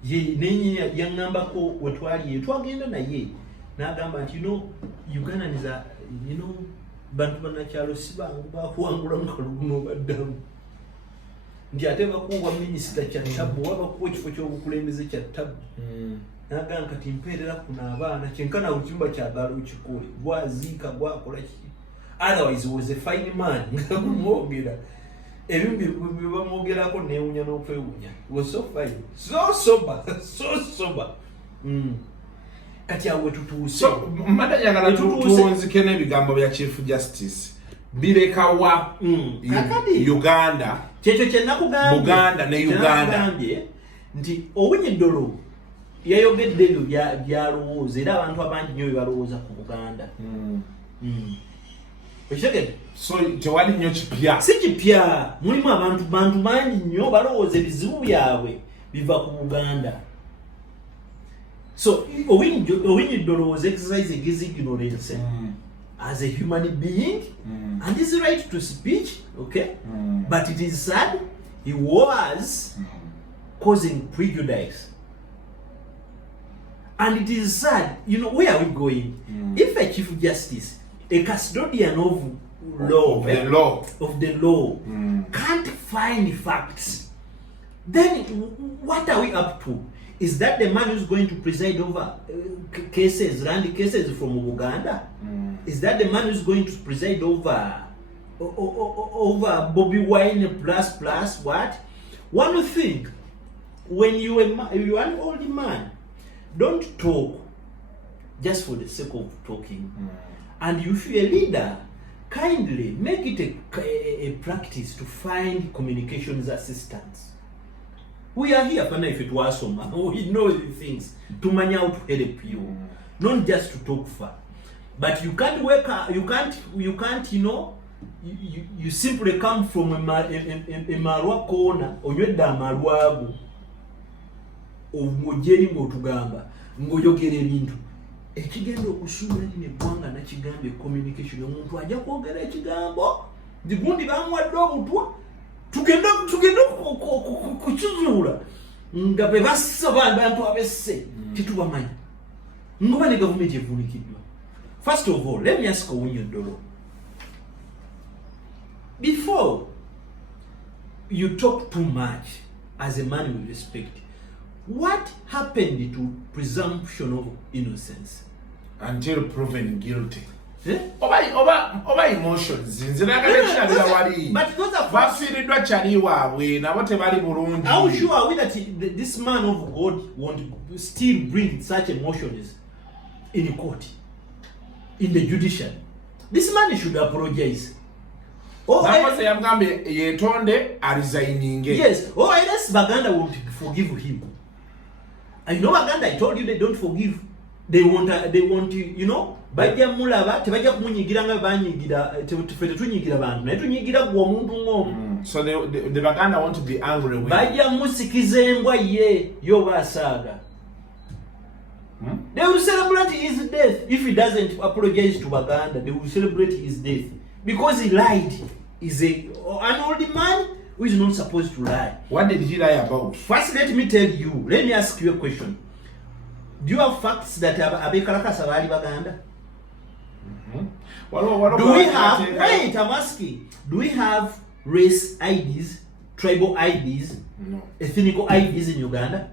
Ye nenye yaŋŋambako we twali twagenda naye n'agamba nti Uganda is a bantu bannakyalo si bangu bakuwangula mu kalulu n'obaddamu nti ate bakuwa minisita kyattabu wabakuwa ekifo ky'obukulembeze kyattabu n'agamba kati mpeerera kuno abaana kyenkana buli kimu bakyagala okikole gwaziika gwakola ki otherwise was a fine man nga bamwogera ebimu bye bamwogerako neewunya n'okwewunya was so fine so sober kati awe tutuuse mada njagala tuwunzike n'ebigambo bya Chief Justice birekawa Uganda kyekyo kye nakugambye Buganda ne Uganda nti Owinyiddolo yayogedde ebyo byalowooza era abantu abangi nnyo bebalowooza ku Buganda ekitegeeza so tewali nnyo kipya si kipya mulimu abantu bangi nnyo balowooza ebizibu byabwe biva ku Buganda. So Owinyiddolo was exercising his ignorance as a human being and his right to speech, okay? But it is sad he was causing prejudice. And it is sad, where are we going? If a Chief Justice, a custodian of the law can't find facts, then what are we up to? Is that the man who's going to preside over cases, land cases from Uganda? Is that the man who's going to preside over Bobby Wine plus what? One thing, when you are an old man, don't talk just for the sake of talking. And if you're a leader, kindly make it a practice to find communications assistants. We are here, if it was someone, we know the things to many out to help you, not just to talk for. But you can't work. You can't. You simply come from a marwa corner or you da marwabu of mojeri ngotugamba ngoyogera ebintu ekigenda okusuula ne gwanga na kigambe communication omuntu ajja kwogera ekigambo digundi bamwadde obutwa tugenda kukizuula nga be basaba abantu abesse titubamanyi ngoba ne government evunikiddwa. First of all, let me ask Owinyiddolo, before you talk too much as a man with respect, what happened to presumption of innocence until proven guilty? Oba emotions nziragalekirabira wali bafiiriddwa kyali waabwe nabo tebali bulungi. How sure are we that this man of God won't still bring such emotions in court, in the judiciary? This man should apologize. Nakoze yamugambye yetonde aresigninge. Yes, else Baganda won't forgive him. I know Baganda, I told you they don't forgive. They want bajja mulaba tebajja kumunyigira nga banyigira tufete tunyigira bantu naye tunyigira gwa omuntu ng'omu. So the Baganda want to be angry with. Bajja musikiza embwa ye yoba asaaga. They will celebrate his death if he doesn't apologize to Baganda. They will celebrate his death because he lied. He's an old man who is not supposed to lie. What did he lie about? First, let me tell you. Let me ask you a question. Do you have facts that abekalakasa bali Baganda? Do we have, wait, I'm asking, do we have race IDs, tribal IDs, ethnical IDs in Uganda?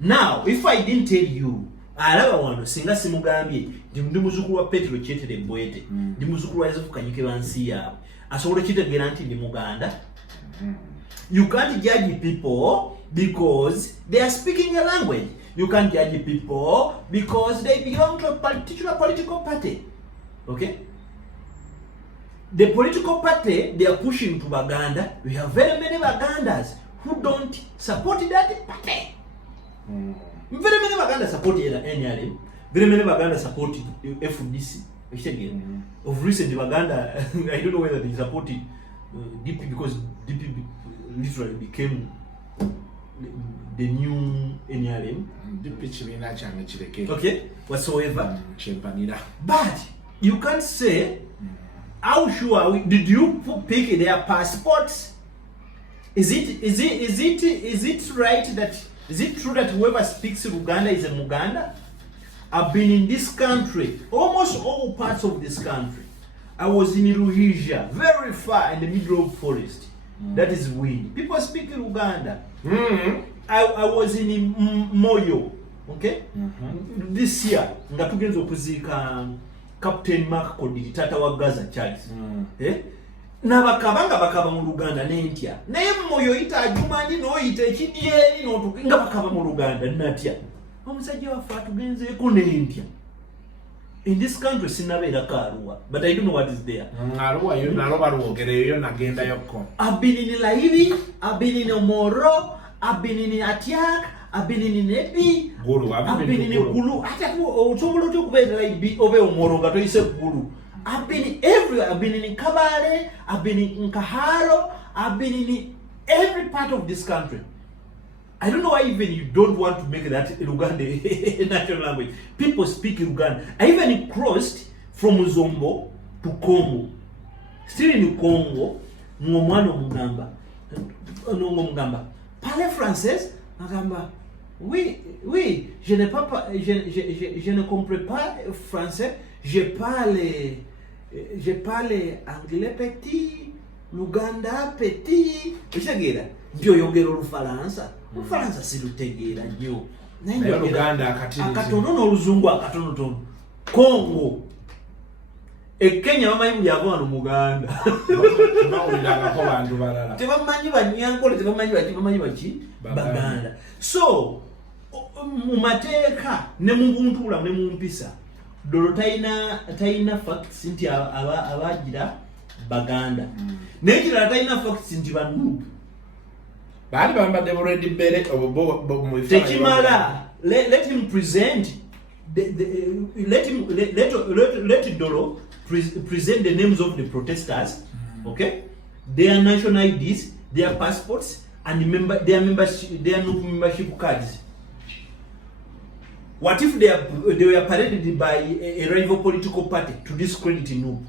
Now, if I didn't tell you, alaba wano singa simugambye ndi muzukulu wa Petro Chetere Mbwete, ndi muzukulu wa Yosefu Kanyike bansi yaabwe, asobola kitegeera nti ndi Muganda. You can't judge people because they are speaking a language. You can't judge people because they belong to a particular political party. Okay? The political party they are pushing to Baganda, we have very many Bagandas who don't support that party. Very many Baganda support NRM, very many Baganda support FDC. Of recent Baganda, I don't know whether they support DP because DP literally became the new NRM. Okay, whatsoever. But you can't say, how sure are we? Did you pick their passports? Is it right that, is it true that whoever speaks Luganda is a Muganda? I've been in this country, almost all parts of this country. I was in Ekijja, very far in the middle of forest. That is wind. People speak Luganda. I was in Moyo, okay? This year, ngatugenzo kuzika Captain Mark Kodiri, tata wa Gaza Charles. Na bakaba mu Luganda n'entya. Naye Moyo ita ajumanyi no ita Kijje no nga bakaba mu Luganda natya. Omusajja wa fatu genze ko n'entya. In this country sinabeera Karua, but I don't know what is there. Arua yo naloba luogere yo nagenda yokko. I've been in Laivi, I've been in Omoro, I've been in Atiak, I've been in Nepi, I've been in Gulu. Ataku ochobola okubera Laivi obe Omoro gato ise Gulu. I've been everywhere. I've been in Kabale, I've been in Kaharo, I've been in every part of this country. I don't know why even you don't want to make that Luganda national language. People speak Luganda. I even crossed from Zombo to Congo. Still in Congo, Mugamba. Parlez français? Magamba. Oui, je ne comprends pas français. Je parle anglais petit, Luganda petit. Byoyogera Olufalansa. Olufalansa silutegeera nnyo. Naye Luganda akatono n'Oluzungu akatonotono. Congo. Ekenya bamanyi buli ava wano Muganda. Bawulirangako bantu balala. Tebamanyi Banyankole, tebamanyi baki Baganda. So, mu mateeka ne mu buntula ne mu mpisa, Dolo taina facts nti abagira Baganda. Naye kirala taina facts nti Banubu. Bali bambadde already bere obo Tekimala, let him present let Dolo present the names of the protesters, okay? Their national IDs, their passports, and their membership cards. What if they were paraded by a rival political party to discredit Nubu?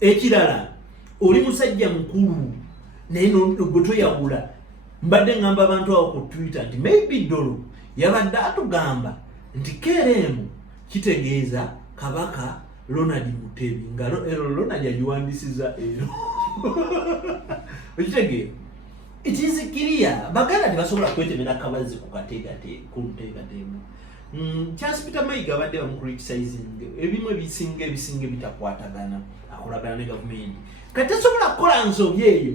Ekirala oli musajja mukulu naye n'ogoto yawula mbadde ngamba abantu awo ku Twitter nti maybe Dolo yabadde atugamba nti KRM kitegeeza Kabaka Ronald Mutebi nga Ronald yagiwandisiza ero. Okitegeera? It is clear. Baganda tebasobola kwetemera kabazi ku nteekateeka. Charles Peter Mayiga abadde bamucriticizing ebimu ebisinga bitakwatagana akolagana ne gavumenti. Kati tasobola kukola nsobi eyo.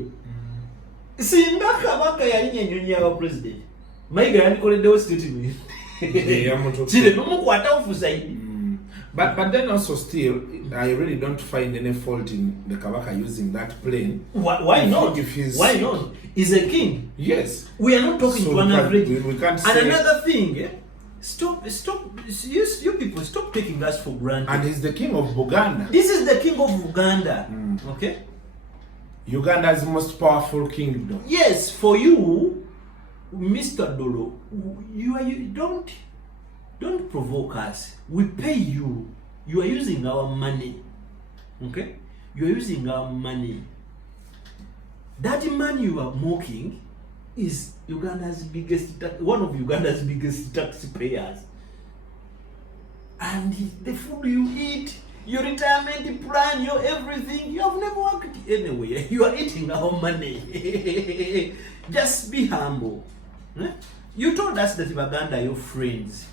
Singa Kabaka yali nnyonyi aba president. Mayiga yandikoleddewo statement. Kire n'omukwata ofusaidi. But then also still, I really don't find any fault in the Kabaka using that plane. Why not? Why not? He's a king. Yes. We are not talking to an average. We can't and say. Another thing, stop. You people, stop taking us for granted. And he's the king of Buganda. This is the king of Uganda. Okay. Uganda's most powerful kingdom. Yes, for you, Mr. Dolo, you don't provoke us. We pay you. You are using our money. Okay? You are using our money. That money you are mocking is one of Uganda's biggest taxpayers. And the food you eat, your retirement plan, your everything, you have never worked anywhere. You are eating our money. Just be humble. You told us that Baganda are your friends.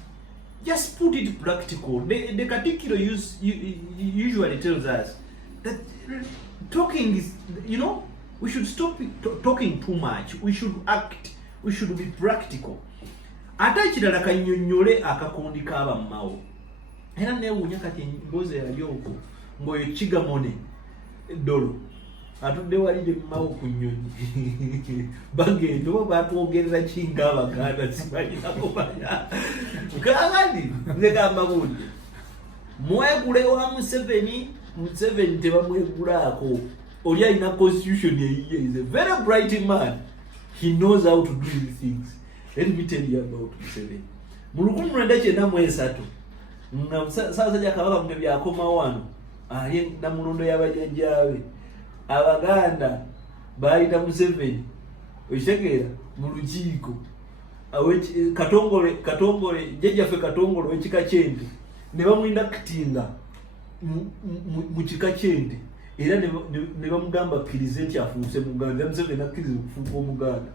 Just put it practical. The Katikiro usually tells us that talking is, we should stop talking too much. We should act. We should be practical. Ata kirala kanyonyole akakondi kaba mmawo. Era newunya kati mboze yalioko ngoyo Chigamone Dolo. Atudde walije mmawo ku nnyonyi. Bagendo batwogerera kinga Abaganda sibalina kumanya. Kagandi ngegamba bundi. Mwegule wa Museveni tebamwegulako. oli alina constitution yeyiye. Is a very bright man. He knows how to do things. Let me tell you about Museveni. Mu 1993 nga Ssaabasajja Kabaka Mutebi akoma wano ali na mulondo y'abajjajjaabe Abaganda bayita Museveni okitegeera mu lukiiko katongole jjajjaffe Katongole w'ekika ky'ente ne bamwindakitinga mu kika ky'ente era ne bamugamba akkirize nti afuuse Muganda. Museveni akkiriza okufuuka Omuganda.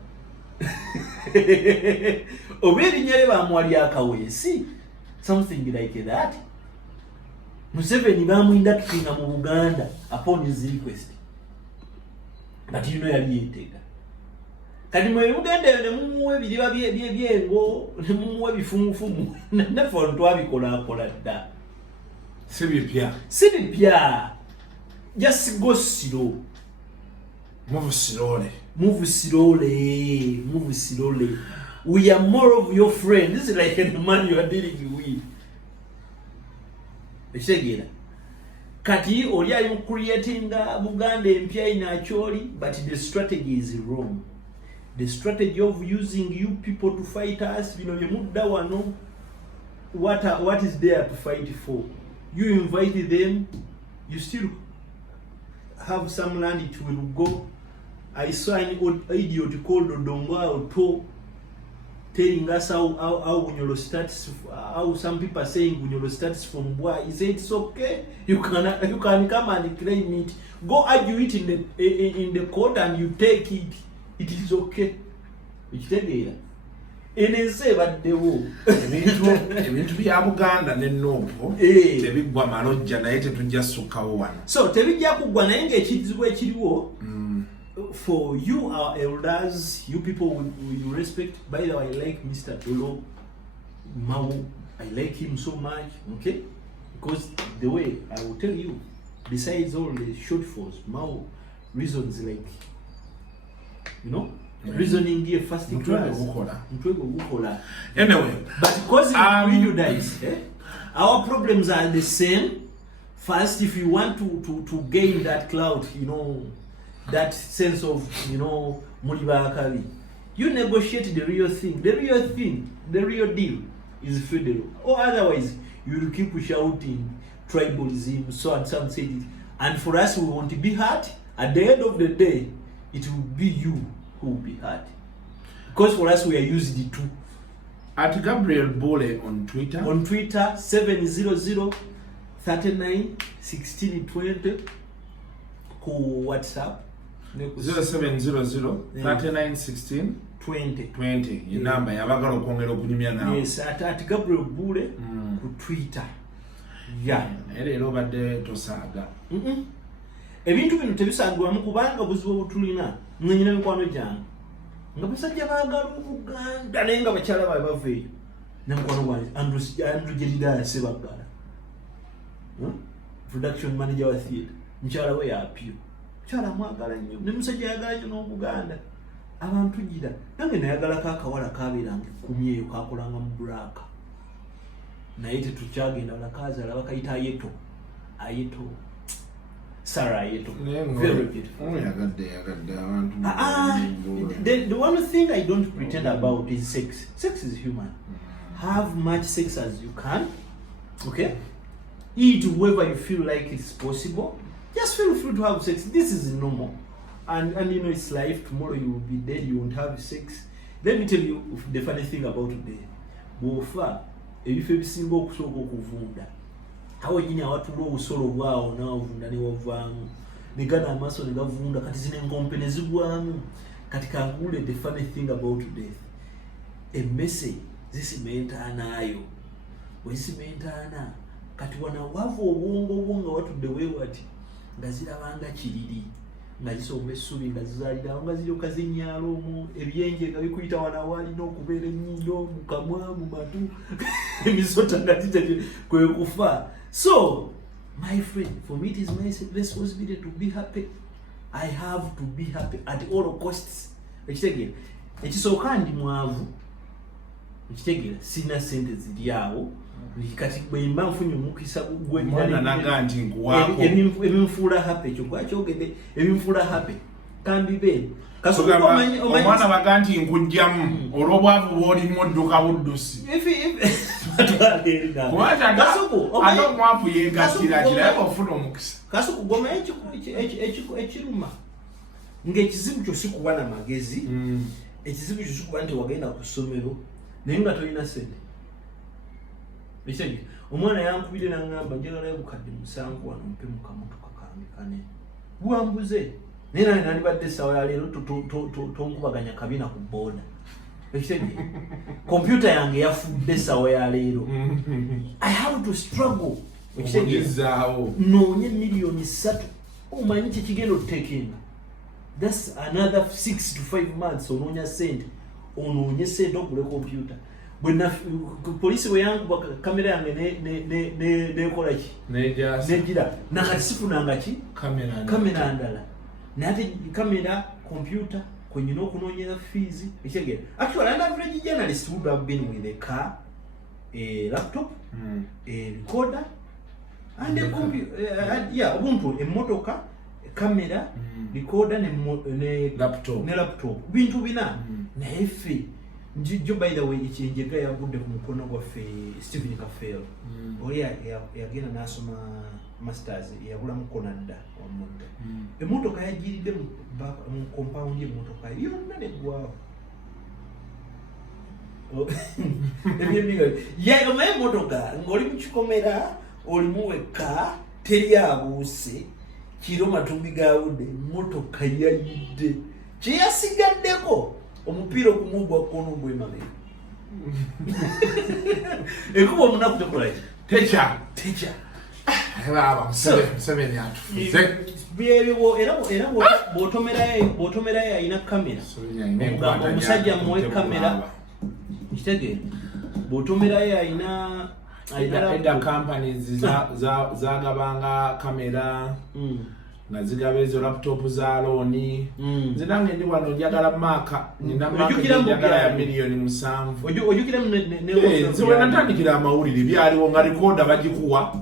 Oba erinnya lye baamuwali akaweesi, something like that. Museveni bamwindakitinga mu Buganda upon his request. But you know yali yeetega. Kati mwe mugenda ne mumuwa ebiriba byengo ne mumuwa ebifumufumu naffe twabikola dda. Si bipya. Just go slow. Move slowly. We are more of your friend. This is like the man you are dealing with. Ekitegeera. Kati oli ali creating Buganda empya in Acholi, but the strategy is wrong. The strategy of using you people to fight us, you know, yemudda wano, what is there to fight for? You invite them, you still have some land it will go. I saw an old idiot called Odongo Auto telling us how Bunyolo starts, how some people are saying Bunyolo starts from Bwa. He said it's okay. You can come and claim it. Go argue it in the court and you take it. It is okay. Ekitegeera. Enese baddewo. Ebintu bya Buganda ne Nopo tebiggwa malojja naye tetujja sukkawo wano. So tebijja kuggwa naye ng'ekizibu ekiriwo. For you, our elders, you people you respect. By the way, I like Mr. Tolo Mao. I like him so much, okay? Because the way I will tell you, besides all the shortfalls, Mao reasons like, you know, reasoning here first in class. Anyway, but because you guys, our problems are the same. First, if you want to gain that clout, you know, that sense of, you know, Muliba Akari, you negotiate the real thing. The real deal is federal. Or otherwise, you will keep shouting tribalism, so and some say it. And for us, we want to be hurt. At the end of the day, it will be you who will be hurt. Because for us, we are using the two. At Gabriel Buule on Twitter. On Twitter, 700 39 16 20. Ku WhatsApp. 0700 39 16 20 ye number yabagala okwongera okunyumya nawe. Yes, at Gabriel Buule ku Twitter. Yeah. Era obadde tosaaga. Ebintu bino tebisaagwamu kubanga buzibu obutulina nnyina mikwano gyange nga basajja baagala Obuganda naye nga bakyala baabwe baveeyo ne mukwano gwange Andrew Jedidaya Sebaggala, production manager wa theatre, mukyala we yapyo, mukyala amwagala nnyo ne musajja ayagala nnyo n'Obuganda. Abantu gira nange nayagalako akawala kabeeranga 10 eyo kakolanga mu Buraka naye tetukyagenda balakazaala bakayita ayeto Sarah Ayeto. Very beautiful. The one thing I don't pretend about is sex. Sex is human. Have much sex as you can. Okay? Eat whoever you feel like it's possible. Just feel free to have sex. This is normal. And you know it's life. Tomorrow you will be dead. You won't have sex. Let me tell you the funny thing about today. Bofa, if you single kuvunda. Hawa nyine awatulwa obusolo bwawo n'awavunda ne wavaamu negana amaaso ne gavunda kati zine engompe ne zigwamu kati kangule. The funny thing about death, a message zisimentanayo wesimentana kati wana wavu obwongo nga watudde weewati nga zirabanga kiriri nga zisomba essubi nga zizaalira nga ziryoka zinnyaaloomu ebyenje nga bikuyita wana waalina okubeera ennyindo mu kamwa mu matu emisota nga zitete kwe kufa. So, my friend, for me it is my responsibility to be happy. I have to be happy at all costs. Ekisooka ndi mwavu, sina sente ziri awo kati bwemba nfunye omukisa mwana naganti nkuwako ebinfuula happy ekyo gwakyogedde ebinfuula happy kambibe omwana baga nti nkujjamu olw'obwavu bw'olimu odduka buddusi ate omwavu yeegattira kirabe ofuna omukisa Kasuku goma ekiruma ng'ekizibu kyo sikuwa na magezi ekizibu kyo sikuwa nti wagenda ku ssomero naye nga tolina sente ekitege omwana yankubire n'aŋŋamba njagalayo bukadde 7 wano mpe mu kamotoka kange kane buwambuze naye naye nandibadde essaawa ya leero tonkubaganya kabina ku booda ekitege kompyuta yange yafudde essaawa ya leero I have to struggle okugezaawo noonye million 3 omanyi kyekigenda okuteekenda that's another 6 to 5 months onoonya sente onoonye sente okule kompyuta polisi bwe yankuba kamera yange nekola ki nejira nakati sifunanga ki kamera ndala naye ate kamera kompyuta kwenyina okunoonyera fees ekyegera actually an average journalist would have been with a car, a laptop, a recorder and a computer, obuntu emmotoka, kamera, recorder ne laptop bintu bina naye ffe Joe, by the way, njega yagudde ku mukono gwaffe Stephen Kafel oli yagenda n'asoma masters yabulamu konadda omudde emmotoka yagiridde mu compound y'emmotoka yonna neggwawo omaye emmotoka ng'oli mu kikomera olimu wekka teri abuuse kiro matumbi gawudde emmotoka yayidde kyeyasigaddeko omupiira okumugwa kkono gwemabega ekuba omunaku tekolaki techa era bw'otomerayo alina kamera omusajja muwe kamera kitegeera bw'otomerayo alina edda companies zagabanga kamera nazigaba ezo laptop za looni nze nange ndi wano njagala maaka nina maaka njagala ya miliyoni 7 nze wenatandikira amawulire byaliwo nga rikoda bagikuwa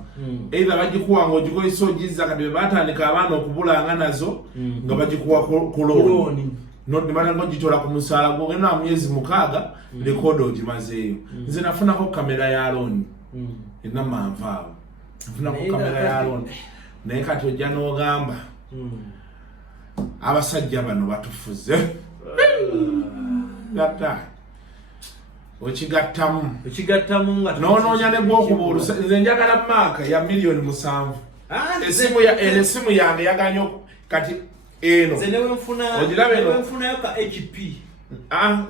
either bagikuwa ng'ogikozesa ogizza kati bebatandika abaana okubulanga nazo nga bagikuwa ku looni nodimala ng'ogitola ku musaala gwogenda myezi 6 rikoda ogimazeeyo nze nafunako kamera ya looni ina manvaawo nafunako kamera ya looni naye kati ojja n'ogamba abasajja bano batufuze gatta okigattamu nga noonoonya ne gw'okuba olusa nze njagala maaka ya miliyoni 7 esimu yange yaganya kati eno newenfunayo ka HP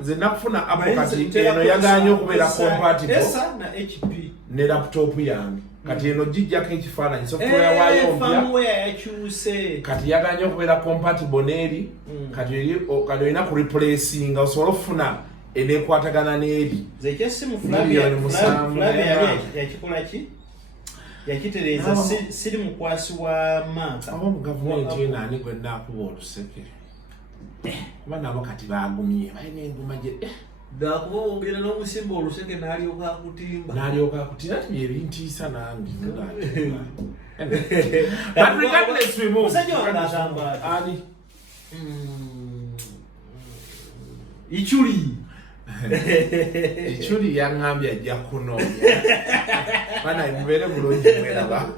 nze nakufuna apo kati eno yaganya okubeera compatible na HP ne laptop yange kati eno jijjako ekifaananyi software wayompya kati yaganya okubeera compatible n'eri kati olina ku replacinga osobola okufuna eneekwatagana n'eri miliyoni 7 yakikolaki yakitereeza siri mukwasi wa maaka aba mu gavumenti eno ani gwe naakuba oluseke kuba nabo kati baagumye balina enguma gye dakuba ogenda n'omusimba oluseke n'alyoka akutimba ati byebintiisa nange musajja wange agamba ani Ichuli yaŋŋambye ajja kunoonya bana mubeere bulungi mweraba